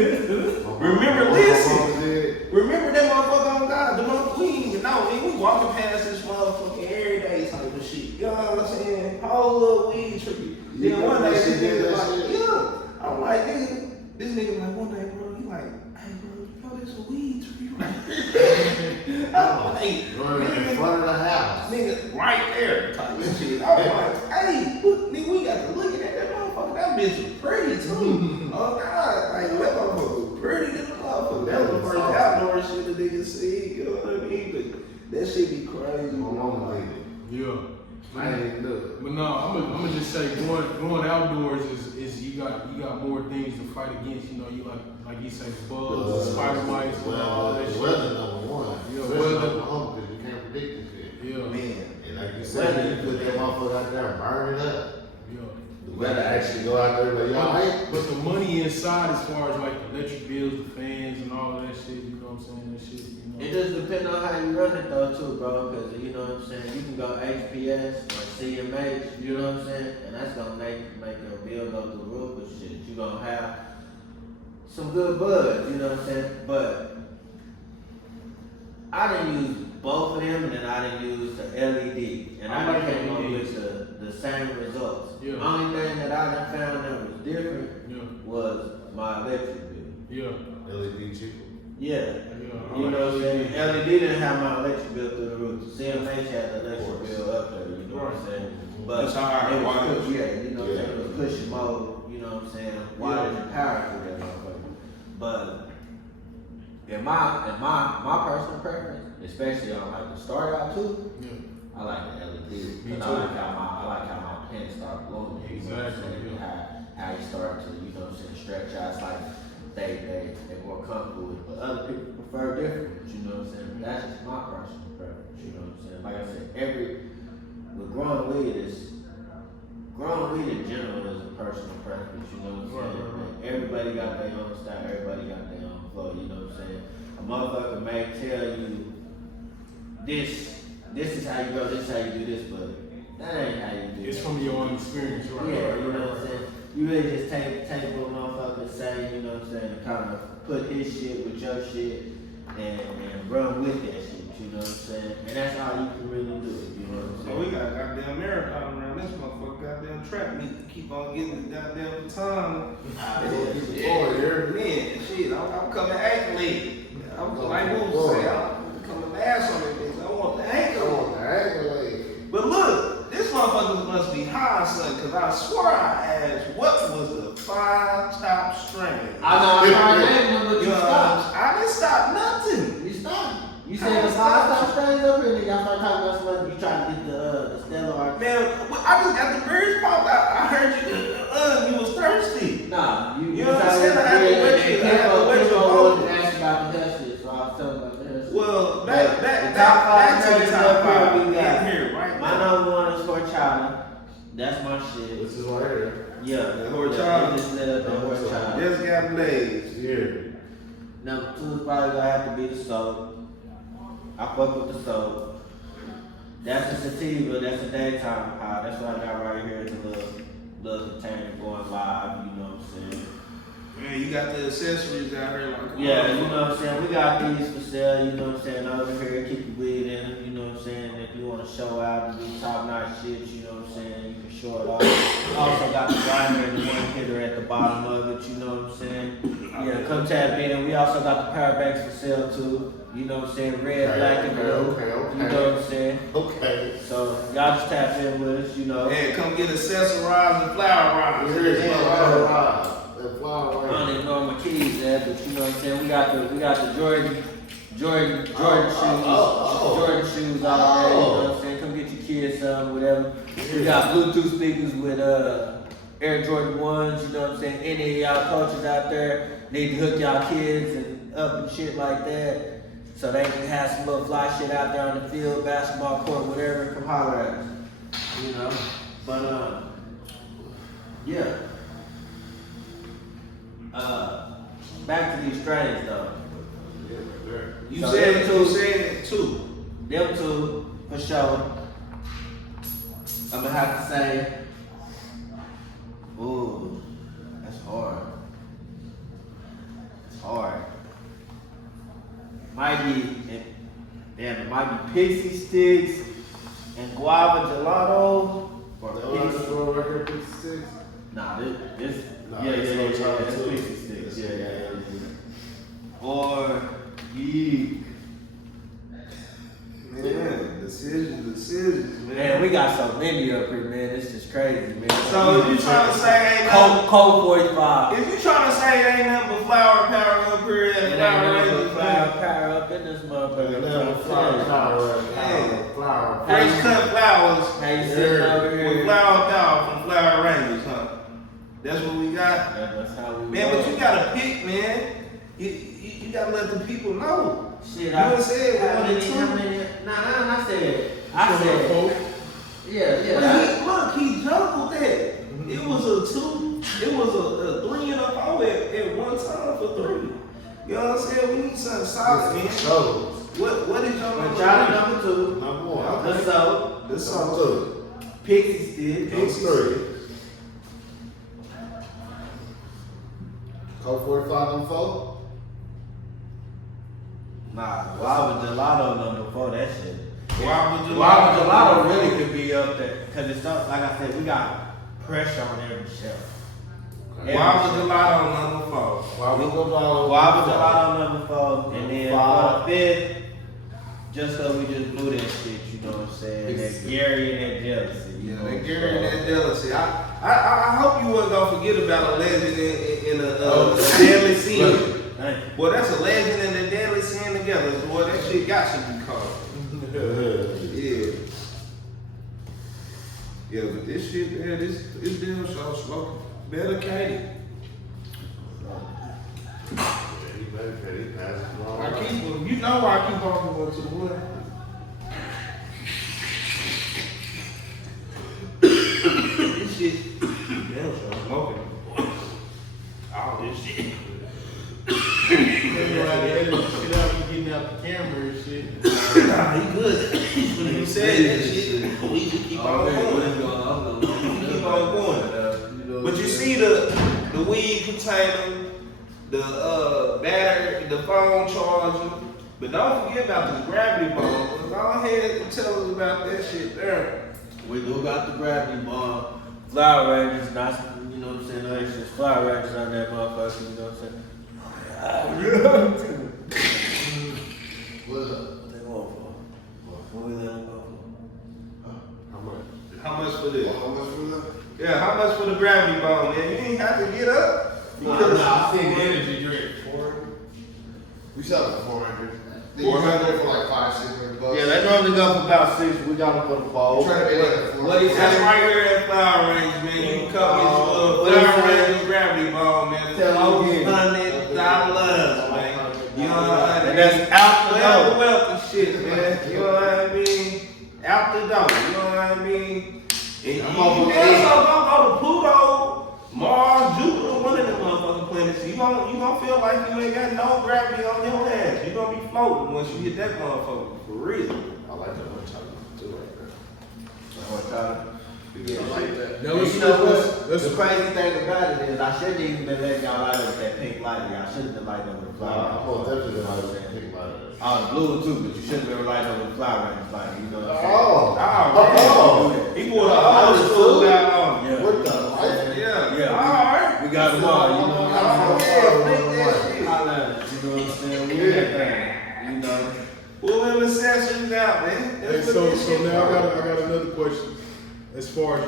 Remember, listen. Remember that motherfucker on God, the motherfucker, we ain't even know. We walking past this motherfucking every day type of shit. You know what I'm saying? Whole little weed tree. Then one day, this nigga like, yeah. I'm like, nigga, this nigga like, one day, bro, he like, hey, bro, you know there's a weed tree right there. I'm like, in front of the house. nigga, right there type of shit. I'm like, hey, nigga, we got to look at that motherfucker. That bitch was pretty too. Oh God, like that motherfucker was pretty than the motherfucker. That was the first outdoor shit the nigga see. You know what I mean? But that shit be crazy. My mama like it. Yeah. I ain't even do it. But no, I'm gonna just say going outdoors is you got more things to fight against. You know, you like you say bugs, spider mites, and all that shit. Weather number one. Yeah, Especially weather. Oklahoma, because you can't predict this shit. Yeah. Man. And like you said, you put that motherfucker out there and burn it up. Yeah. You gotta actually go out there like, y'all ain't. But the money inside, as far as like the electric bills, the fans, and all of that shit, you know what I'm saying? That shit, you know. It just depends on how you run it though too, bro, because you know what I'm saying, you can go HPS or CMH, you know what I'm saying, and that's gonna make your bill go through the roof and shit. You gonna have some good buds, you know what I'm saying? But I didn't use both of them and then I didn't use the LED. And I came up with the same results. Yeah. Only thing that I done found that was different Yeah. was my electric bill. Yeah. LED cheaper. Yeah. Yeah. You know what I'm saying? LED didn't have my electric bill through the roof. CMH had the electric bill up there, you know what I'm saying? But That's hard. it was Wattage. push, yeah, you know what I'm saying? It was pushing mode, you know what I'm saying? Wattage and power through that motherfucker. But in my personal preference, especially on like the start out too, Yeah. I like the LED. Me And too. I like how my pants start blowing. You know what I'm Exactly, saying? yeah. How you start to, you know what I'm saying, stretch out. It's like they more comfortable with it. But other people prefer different, you know what I'm saying? But that's just my personal preference, you know what I'm saying? Like I said, with growing weed in general is a personal preference, you know what I'm saying? Like, everybody got their own style, everybody got their own flow, you know what I'm saying? A motherfucker may tell you this is how you go, this is how you do this, but that ain't how you do it. It's from your own experience, right? Yeah, you know what I'm saying? You really just take what motherfucker say, you know what I'm saying, and kind of put his shit with your shit and run with that shit, you know what I'm saying? And that's how you can really do it, you know what I'm So saying? we got a goddamn marathon around this motherfucker, goddamn trap meet to keep on getting the goddamn baton. Man, shit, I'm coming athlete. I'm like Wolf say, I'm coming ass on it, bitch. I want the ankle. But look, this motherfucker must be high, son, because I swear I asked what was the 5 top strain. I know, I'm trying to name them, but you Yo, stopped. I didn't stop nothing. You stopped. You said the 5 top strains up here, then y'all start talking about somebody, you trying to get the Stella Artois. Man, I just got the birds popped out. I heard you was thirsty. Nah, you know what I'm saying? I had to wait you- I had to wait you wanted on. to ask about the health shit, so I was telling about the health shit. Well, The back top 5 to the strains top up 5. here we got. Here, right My now. number 1 is Horchata. That's my shit. This is right here. Yeah, The horse yeah, child? they just lit up the horse child. Just got blazed. Yeah. Number 2 is probably gonna have to be the soap. I fuck with the soap. That's a sativa, that's a daytime high. That's what I got right here in the little container going live, you know what I'm saying? Man, you got the accessories out here like Yeah, you know what I'm saying? We got these for sale, you know what I'm saying? Over here, keep the weed in them, you know what I'm saying? If you wanna show out and do top notch shit, you know what I'm saying? You can show it off. Also got the grinder and the one hitter at the bottom of it, you know what I'm saying? Yeah, come tap in. We also got the power banks for sale too. You know what I'm saying? Red, black, and blue. Okay. You know what I'm saying? Okay. So y'all just tap in with us, you know. Hey, come get accessorized and flower rods. Here it is. That flower I don't even know where my keys at, but you know what I'm saying? We got the Jordan shoes. Jordan shoes out there, you know what I'm saying? Come get your kids some, whatever. We got Bluetooth speakers with Air Jordan 1s, you know what I'm saying? Any of y'all coaches out there need to hook y'all kids and up and shit like that. So they can have some little fly shit out there on the field, basketball court, whatever, come holler at us. You know? But yeah. Back to these strains though. You So said them it too. Them two, for sure. I'm gonna have to say, ooh, that's hard. It's hard. Might be, damn, it might be pixie sticks and guava gelato. Or pixie. Nah, this Nah, yeah, it's no it's child too. pixie sticks. It's- Yeah. Or geek. Man, decisions, man. Man, we got so many up here, man. This is crazy, man. So if you trying to say ain't nothing, Cold 45. if you trying to say ain't nothing but flower power up here It and ain't flower nothing but rangers, flower man. power up in this motherfucker. Flower. Fresh cut flowers How you sitting over here? with flower power from Flower Rangers, huh? That's what we got. That's how we Man, but you gotta pick, man. You gotta let the people know. Shit, You done said I one and didn't two. how many. Nah, I said. Yeah. But he juggled that. It was a 2, it was a 3 and a 4 at one time for 3. You know what I'm saying? We need something solid, man. What is your But y'all number 2. Number 1. The soap. This song too. Pixie stick. Number 3. Code 45 on 4. Nah, guava gelato number 4. That shit. Guava Guava gelato really could be up there. Cause it's up, like I said, we got pressure on every shelf. Guava gelato number 4. Guava gelato number 4. And then for the 5th, just so we just blew that shit, you know what I'm saying? That Gary and that jealousy. You know They what I'm carrying saying? that jealousy. I hope you wasn't gonna forget about a legend in a deadly scene. Thank you. Boy, that's a legend and a deadly scene together. Boy, that shit got to be called. Yeah. Yeah, but this shit, man, this damn show smoking. Better Katie. I keep, you know why I keep walking over to the wood. This shit, damn show smoking. All this shit. Getting out the camera and shit. Nah, he good. When he said that shit, we keep on going. Keep on going. But you see the weed container, the battery, the phone charger. But don't forget about this gravity ball. Go ahead and tell us about that shit there. We do got the gravity ball. Flower Rangers, not, you know what I'm saying? No extra Flower Rangers on that motherfucker, you know what I'm saying? What up? What they going for? What we let them go for? How much? How much for this? How much for that? Yeah, how much for the gravity ball, man? You ain't have to get up. I think energy drink. We sell it for 400. They 400 for like $500-600. Yeah, they normally go for about 6. We got them for the I'm fall. trying to be like a What he That's said? right here at Flower Range, man. You can come get your little What is Flower that? Range gravity ball, man. Tell them again. $400, man. You know what I mean? And that's out the Forever door. welcome shit, man. You know what I mean? Out the door. You know what I mean? And I'm you over also don't go to Pluto gonna feel like you ain't got no gravity on your ass. You gonna be floating once you hit that motherfucker for real. I like that one time too right Yeah, like that. Now And let's you know let's, what? let's The crazy thing about it is I shouldn't even been letting y'all light up with that pink lighter. Y'all should have been lighting up with the flower. I'm most definitely gonna have to think about it. Oh, the blue too, but you should have been lighting up with the flower range lighter. You know what I'm saying? Oh, man. He pulled a old school out on me. Yeah. what the life? Yeah. Yeah, Alright. we got them all. You know what I'm saying? Oh, Holla at us, you know what I'm saying? We in that thing, you know. Pull them accessories out, man. Hey, so now I got another question. As far as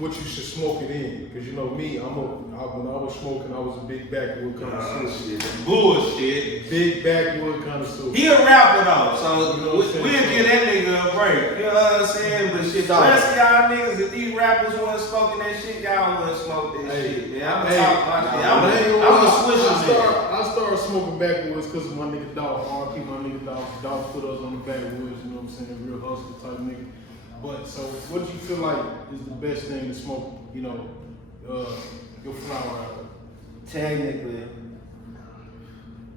what you should smoke it in, because me, when I was smoking, I was a big backwood connoisseur. Bullshit. Big backwood connoisseur. He a rapper though, so You know what I'm saying? we'll give that nigga a break. You know what I'm saying? But shit, the rest of y'all niggas, if these rappers wasn't smoking that shit, y'all wouldn't smoke that shit, man. I'm Hey, talking about that. I'm a switcher, man. I started smoking backwoods because of my nigga dog. RP my nigga dog. Dog put us on the backwoods. You know what I'm saying? Real hustler type nigga. But so, what do you feel like is the best thing to smoke? Your flower out of? Technically,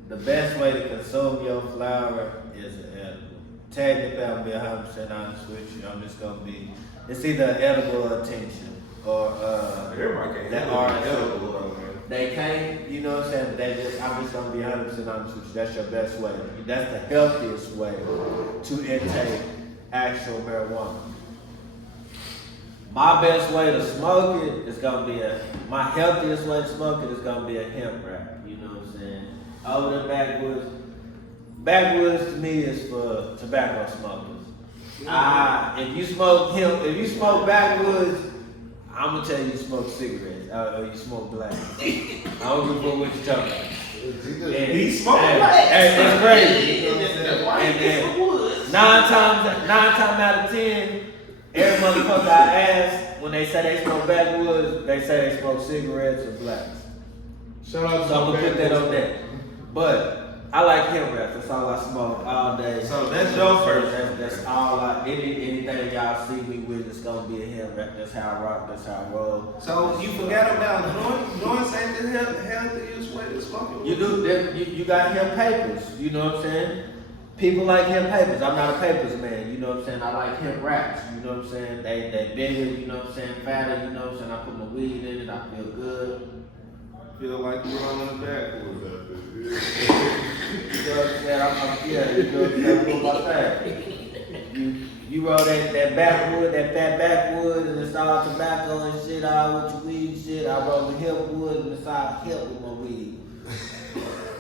the best way to consume your flower is an edible. Technically, I'm gonna be 100% honest with you. I'm just gonna be, it's either edible or tincture or Everybody can't that handle are it. edible. They can't, you know what I'm saying? But I'm just gonna be 100% honest with you. That's your best way. That's the healthiest way to intake actual marijuana. My best way to smoke it is gonna be my healthiest way to smoke it is gonna be a hemp wrap. You know what I'm saying? Over the backwoods to me is for tobacco smokers. If you smoke hemp, if you smoke backwoods, I'm gonna tell you smoke cigarettes or you smoke black. I don't give a fuck what you talking about. He smoking Hey, that's crazy. You know what I'm saying? Why And you then get some woods? nine times out of 10, every motherfucker I ask, when they say they smoke backwoods, they say they smoke cigarettes or blacks. Shout out to So I'm the gonna put that backwoods. on there. But I like hemp wraps. That's all I smoke all day. So that's your first. That's all anything y'all see me with, it's gonna be a hemp wrap. That's how I rock. That's how I roll. So you forgot about joints ain't the healthiest way to smoke it. You do. You got hemp papers. You know what I'm saying? People like hemp papers. I'm not a papers man. You know what I'm saying? I like hemp wraps. You know what I'm saying? They bigger. You know what I'm saying? Fatter. You know what I'm saying? I put my weed in it. I feel good. Feel like you're on the backwoods. You know what I'm saying? Yeah, you know what I'm saying? I'm doing my thing. You roll that backwood, that fat backwood, and it's all tobacco and shit, all with your weed and shit. I roll the hemp wood and it's all hemp with my weed.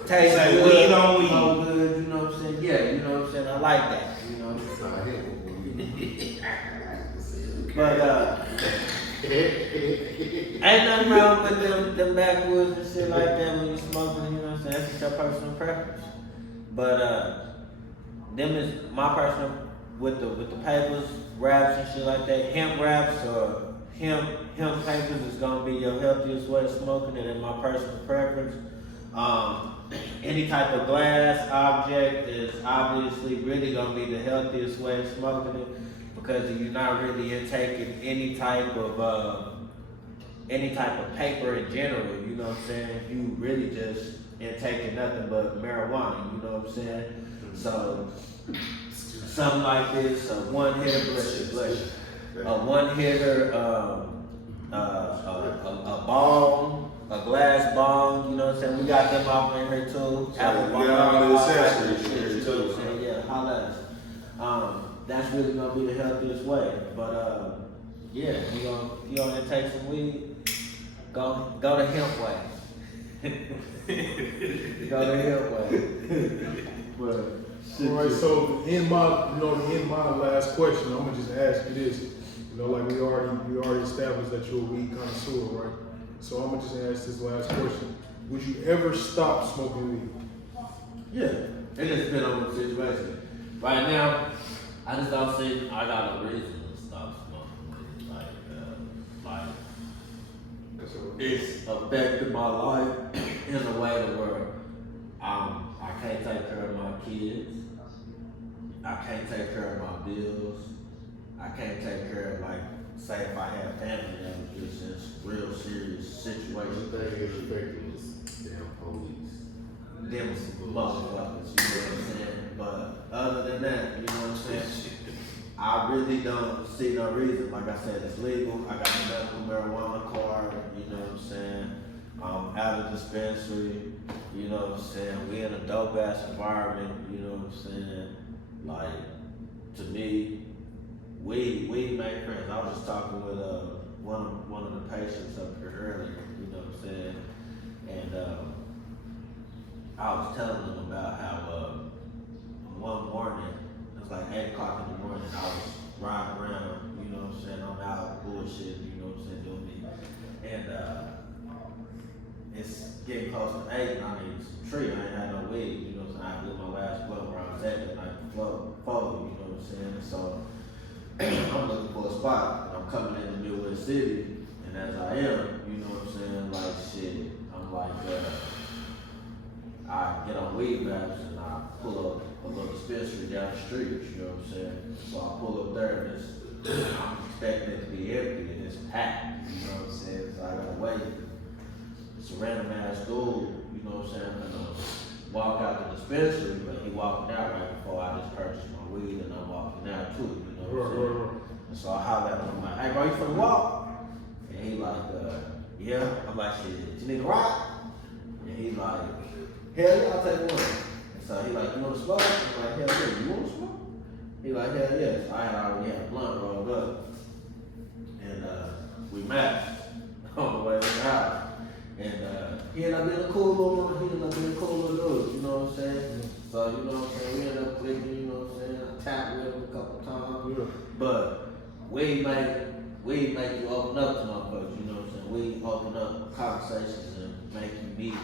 Taste Say good, weed on weed. smell good, you know what I'm saying? Yeah, you know what I'm saying? I like that, you know what I'm saying? But ain't nothing wrong with them backwoods and shit like that when you smoking, you know what I'm saying? That's just your personal preference. But them is my personal with the papers, wraps and shit like that. Hemp wraps or hemp papers is gonna be your healthiest way of smoking it in my personal preference. Any type of glass object is obviously really gonna be the healthiest way of smoking it because you're not really intaking any type of paper in general. You know what I'm saying? You really just intaking nothing but marijuana. You know what I'm saying? So something like this, a one hitter, a one hitter, a bong, a glass bong, you know what I'm saying? We got them off in here too. Apple we got all the accessories in here you know what I'm saying? Yeah, holla at us. That's really gonna be the healthiest way. But yeah, you gonna take some weed, go the hemp way. Go the hemp way. But All right, so in my last question, I'm gonna just ask you this. Like we already established that you're a weed connoisseur, right? So I'm gonna just ask this last question: would you ever stop smoking weed? yeah, it just depends on the situation. Right now, I just don't see I got a reason to stop smoking weed. Like it's affected my life in a way to where I can't take care of my kids. I can't take care of my bills. I can't take care of, like, say if I had family that was just in real serious situations. The thing is affecting us damn them motherfuckers, you know what I'm saying? But other than that, you know what I'm saying? I really don't see no reason. Like I said, it's legal. I got a medical marijuana card, you know what I'm saying? Out of dispensary, you know what I'm saying? We in a dope ass environment, you know what I'm saying? Like, to me, we made friends. I was just talking with one of the patients up here earlier, you know what I'm saying? And I was telling them about how one morning, it was like 8 o'clock in the morning, I was riding around, you know what I'm saying? I'm out bullshit, you know what I'm saying, doing me. And it's getting close to 8 and I need some tree. I ain't had no weed, you know what I'm saying? I lit my last blunt where I was at the night before, you know what I'm saying? So I'm looking for a spot. I'm coming into Midwest City, and as I am, you know what I'm saying? Like shit, I'm like, I get on weed maps and I pull up a little dispensary down the street, you know what I'm saying? So I pull up there and I'm expecting it to be empty and it's packed, you know what I'm saying? So I gotta wait. It's a random ass dude, you know what I'm saying? I'm gonna walk out the dispensary, but he walking out right before I just purchased my weed and I'm walking out too, you know what I'm saying? And so I holler at him, I'm like, hey bro, you finna walk? And he like, yeah. I'm like, shit, you need a rock? And he like, hell yeah, I'll take one. And so he like, you wanna smoke? I'm like, hell yeah, you wanna smoke? He like, hell yeah. So I had already had a blunt rolled up. And we matched on the way to the house. And he ended up being a cool little dude, you know what I'm saying? So, you know what I'm saying, we ended up clicking, you know what I'm saying? I tapped with him a couple times. Yeah. But we make you open up to motherfuckers, you know what I'm saying? We open up conversations and make you meet,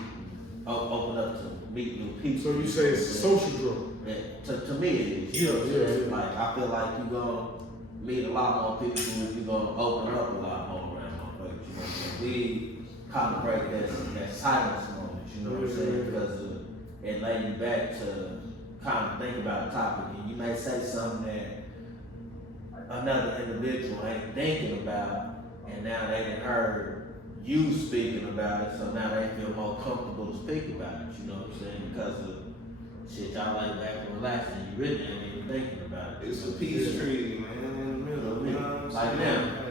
open up to meet new people. So you say it's a social drug? Yeah, to me it is. You know what I'm saying? Like, I feel like you're gonna meet a lot more people if you're gonna open up a lot more around motherfuckers, you know what I'm saying? We kind of break that silence moment, you know what I'm saying? Because it lay you back to kind of think about a topic, and you may say something that another individual ain't thinking about, and now they done heard you speaking about it, so now they feel more comfortable to speak about it, you know what I'm saying? Because of shit, y'all lay back and relax, and you really ain't even thinking about it. It's a peace treaty, man, in the middle, you know what I'm like saying? now,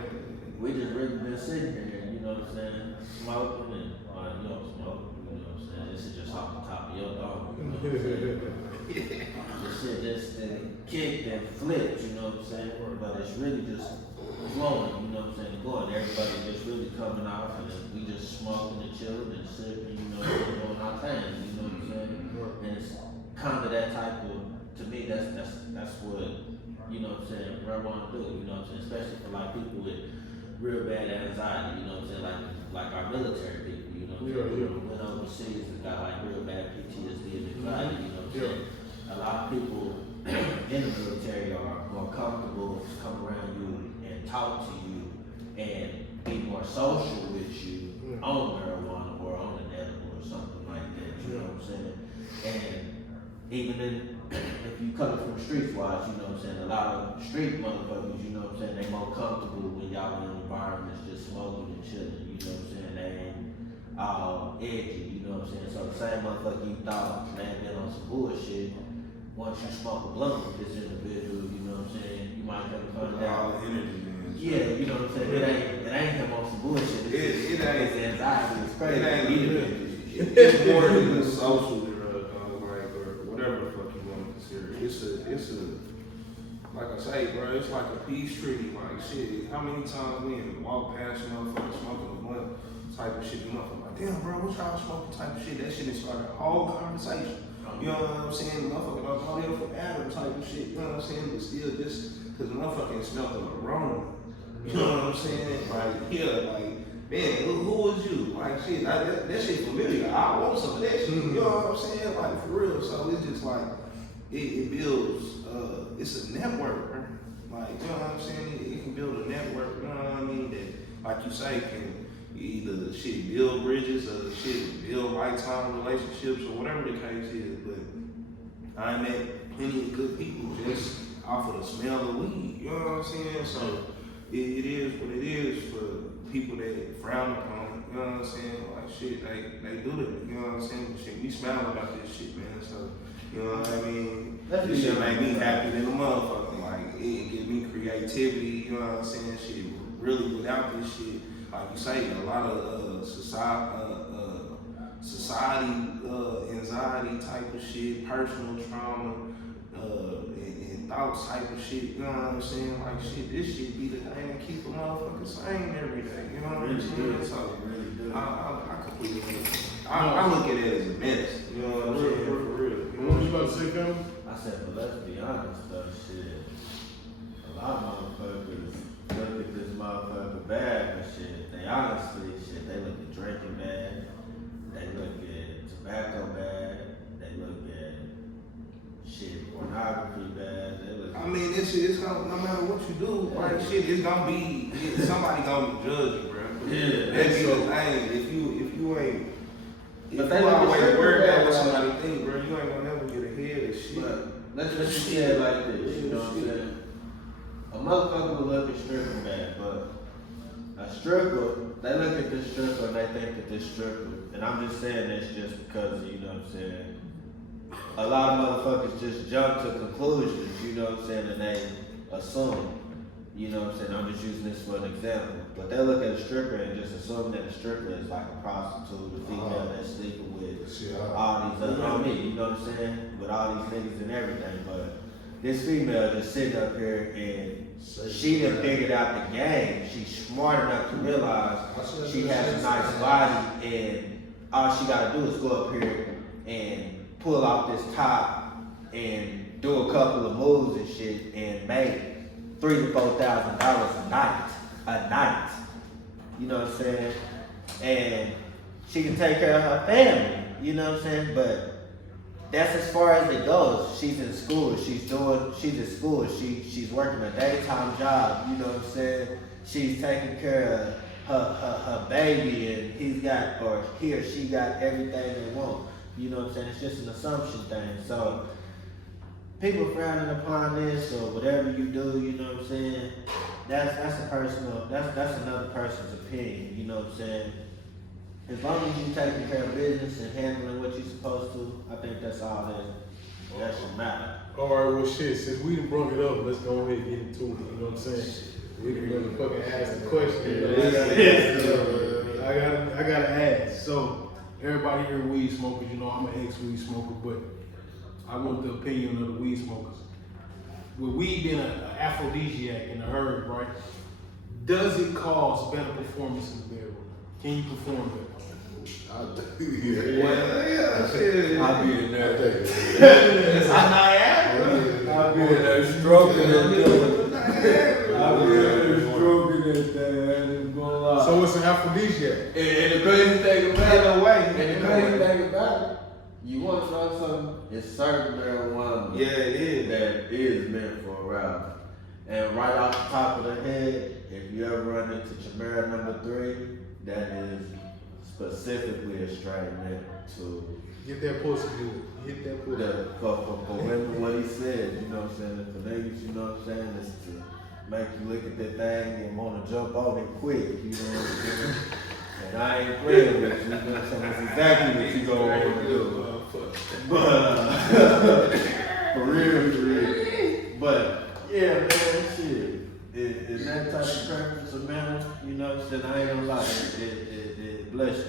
we just really been sitting here, you know what I'm saying, smoking and, you know, smoking, you know what I'm saying, this is just off the top of your dome, you know what I'm saying? This shit just kicked and flipped, you know what I'm saying, but it's really just flowing, you know what I'm saying, going, everybody just really coming out and we just smoking and chilling and sipping, you know, doing our thing, you know what I'm saying, and it's kind of that type of, to me, that's what, you know what I'm saying, I want to do, you know what I'm saying, especially for like people with real bad anxiety, you know what I'm saying, like our military people, you know what I'm saying, who went overseas and got like real bad PTSD and anxiety, you know what I'm saying. A lot of people in the military are more comfortable to come around you and talk to you and be more social with you on marijuana or on an edible or something like that, you know what I'm saying. And even if you coming from the streets wise, you know what I'm saying, a lot of street motherfuckers, you know what I'm saying, they more comfortable when y'all in environments just smoking and chilling, you know what I'm saying, they ain't all edgy, you know what I'm saying. So the same motherfucker you thought may have been on some bullshit, once you smoke a blunt with this individual, you know what I'm saying, you might come to find out. Yeah, you know what I'm saying, it ain't him on some bullshit, it ain't. It's anxiety, it's crazy. It ain't it's more than a social drug, like, or whatever the fuck you want to consider. It's a, like I say, bro, it's like a peace treaty, like shit. How many times we walk past motherfuckers smoking a blunt type of shit, you motherfucker like, damn, bro, what y'all smoking type of shit? That shit started a whole conversation. You know what I'm saying? Motherfucker like, oh, they're from Adam type of shit. You know what I'm saying? But still, just because motherfucking smelled the aroma. You know what I'm saying? Like, yeah, like, man, who was you? Like, shit, that shit familiar. I want some of that shit. You know what I'm saying? Like, for real. So it's just like, it builds, it's a network, bro. Like, you know what I'm saying? It can build a network, you know what I mean? That, like you say, can either shit build bridges or shit build lifetime relationships or whatever the case is. But I met plenty of good people just off of the smell of weed. You know what I'm saying? So it is what it is for people that frown upon it. You You know what I'm saying? Like shit, they do that. You know what I'm saying? Shit, we smile about this shit, man. So, you know what I mean? This shit make me happy than a motherfucker. Like it give me creativity. You know what I'm saying? Shit, really without this shit, like you say, a lot of society anxiety type of shit, personal trauma, and thoughts type of shit. You know what I'm saying? Like shit, this shit be the thing that keep a motherfucker sane every day. You know what I'm saying? So I completely I look at it as a medicine. You know what I'm saying? For real. What you about to say, Kevin? I said, but let's be honest though, shit. A lot of motherfuckers look at this motherfucker bad, but shit, they honestly, shit, they look at drinking bad, they look at tobacco bad, they look at shit, pornography bad, they look at... I mean, it's gonna, no matter what you do, like shit, it's gonna be, somebody gonna judge you, bro. Yeah, That's the thing. If you ain't, but if they you look at always stripping worried about bad, what right? somebody think, bro, you ain't gonna never get ahead of shit. But let's just say it like this, you know what I'm saying? A motherfucker will look at stripping bad, but a stripper, they look at this stripper and they think that this stripper, and I'm just saying this just because, you know what I'm saying, a lot of motherfuckers just jump to conclusions, you know what I'm saying, and they assume, you know what I'm saying, I'm just using this for an example, but they look at a stripper and just assume that a stripper is like a prostitute, a female that's sleeping with all these other homies, you know what I'm saying, with all these niggas and everything, but this female just sitting up here and she done figured out the game. She's smart enough to realize she has a nice body and all she gotta do is go up here and pull off this top and do a couple of moves and shit and make $3,000 to $4,000 a night. You know what I'm saying? And she can take care of her family, you know what I'm saying? But that's as far as it goes. She's in school, she's at school, she's working a daytime job, you know what I'm saying? She's taking care of her baby and he or she got everything they want. You know what I'm saying? It's just an assumption thing. So people frowning upon this or whatever you do, you know what I'm saying? That's another person's opinion, you know what I'm saying? As long as you taking care of business and handling what you're supposed to, I think that's all that should matter. Alright, well shit, since we done brought it up, let's go ahead and get into it, you know what I'm saying? We can really fucking ask the question. I gotta ask. So, everybody here weed smokers, you know I'm an ex-weed smoker, but I want the opinion of the weed smokers. With weed being an aphrodisiac in the herb, right? Does it cause better performance in the bedroom? Can you perform better? I'll I'll be in there. It's a Niagara. I'll be in there stroking it. I'll be in there stroking it there. So it's an aphrodisiac. And the crazy thing about it, you want to try something, it's certain marijuana. Yeah, it is. That is meant for arousal. And right off the top of the head, if you ever run into Chimera number 3, that is specifically a strain meant to Get that pussy, dude. Hit that pussy. for women, what he said, you know what I'm saying? For niggas, you know what I'm saying? Is to make you look at that thing and want to jump on it quick, you know what I'm saying? And I ain't playing with you, you know what I'm saying? That's exactly what you gonna want to do. But, for real. But, yeah, man, shit. In that type of preference of manner, you know what I'm saying? I ain't gonna lie, it bless you.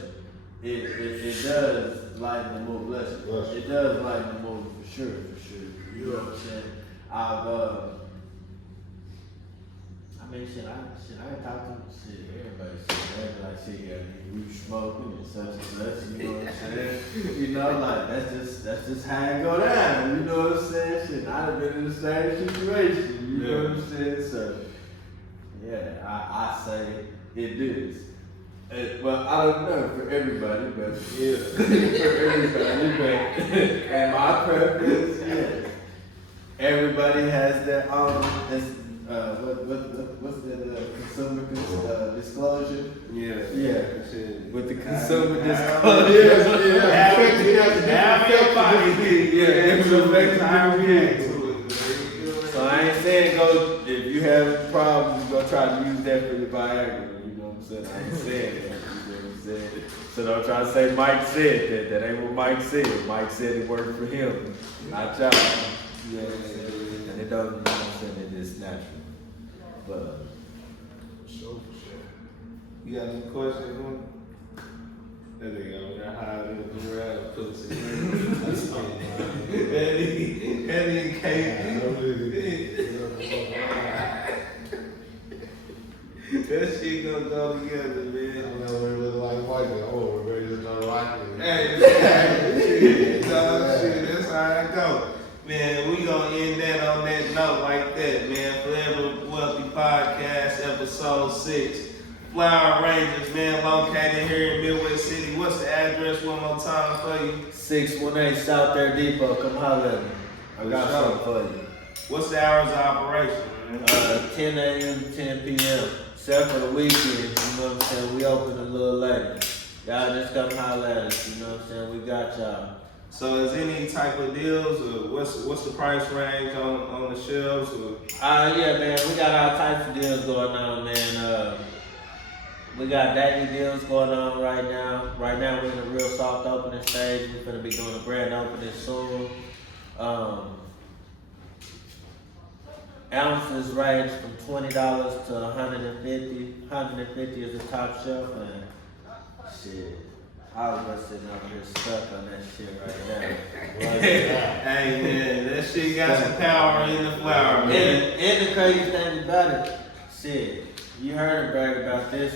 It does lighten the mood, bless you. It does lighten the mood for sure. You know what I'm saying? I ain't talking shit. Everybody like shit, yeah, we smoking and such and such, you know what I'm saying? You know, like that's just how it go down, you know what I'm saying? Shit, I'd have been in the same situation, you know what I'm saying? So yeah, I say it is. But I don't know for everybody, but yeah, for everybody, but and my preference, yeah. Everybody has their own. What's the consumer disclosure? Yeah. With the consumer disclosure. So I ain't saying go if you have problems, go try to use that for your Viagra. You know what I'm saying? I ain't saying that. You know what I'm saying? So don't try to say Mike said that. That ain't what Mike said. Mike said it worked for him, not y'all. You know what I'm saying? And it don't, you know what I'm saying, it is natural. But, Sure. You got any questions, man? That nigga over there hiding in the rap pussy. That nigga can't. That shit gonna go together, man. I'm never look like white man. Oh, we're ready to start rocking. Hey, shit, that's how it go. Man, we gonna end that on that note like that, man. Fourever Wealthy Podcast, episode 6. Flower Rangers, man, located here in Midwest City. What's the address one more time for you? 618 South Air Depot, come holler at me. I got something for you. What's the hours of operation, man? 10 a.m. to 10 p.m. Except for the weekend, you know what I'm saying? We open a little later. Y'all just come holler at us, you know what I'm saying? We got y'all. So is any type of deals, or what's the price range on the shelves? Or? Yeah, man, we got all types of deals going on, man. We got daily deals going on right now. Right now, we're in a real soft opening stage. We're gonna be doing a grand opening soon. Ounces range from $20 to $150. $150 is the top shelf, and shit, I was sitting over here stuck on that shit right now. Hey man, that shit got some power in the flower, man. And the crazy thing about it, shit, you heard him brag about this,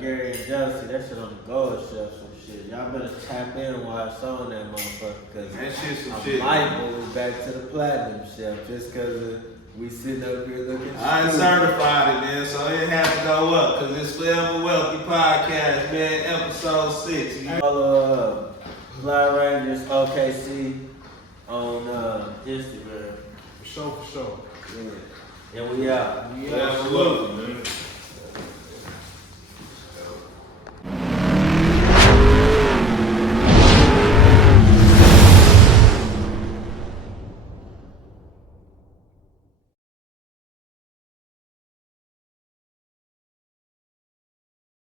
Gary and Jealousy, that shit on the gold shelf, some shit. Y'all better tap in while it's on that motherfucker, cause That shit some I shit. might move back to the platinum shelf just cause we sitting up here looking I ain't certified it, man, so it had to go up, cause it's Fourever Wealthy Podcast, man, episode 6. Follow Fly Rangers OKC on Instagram. For sure. Yeah. And we out. Absolutely, man.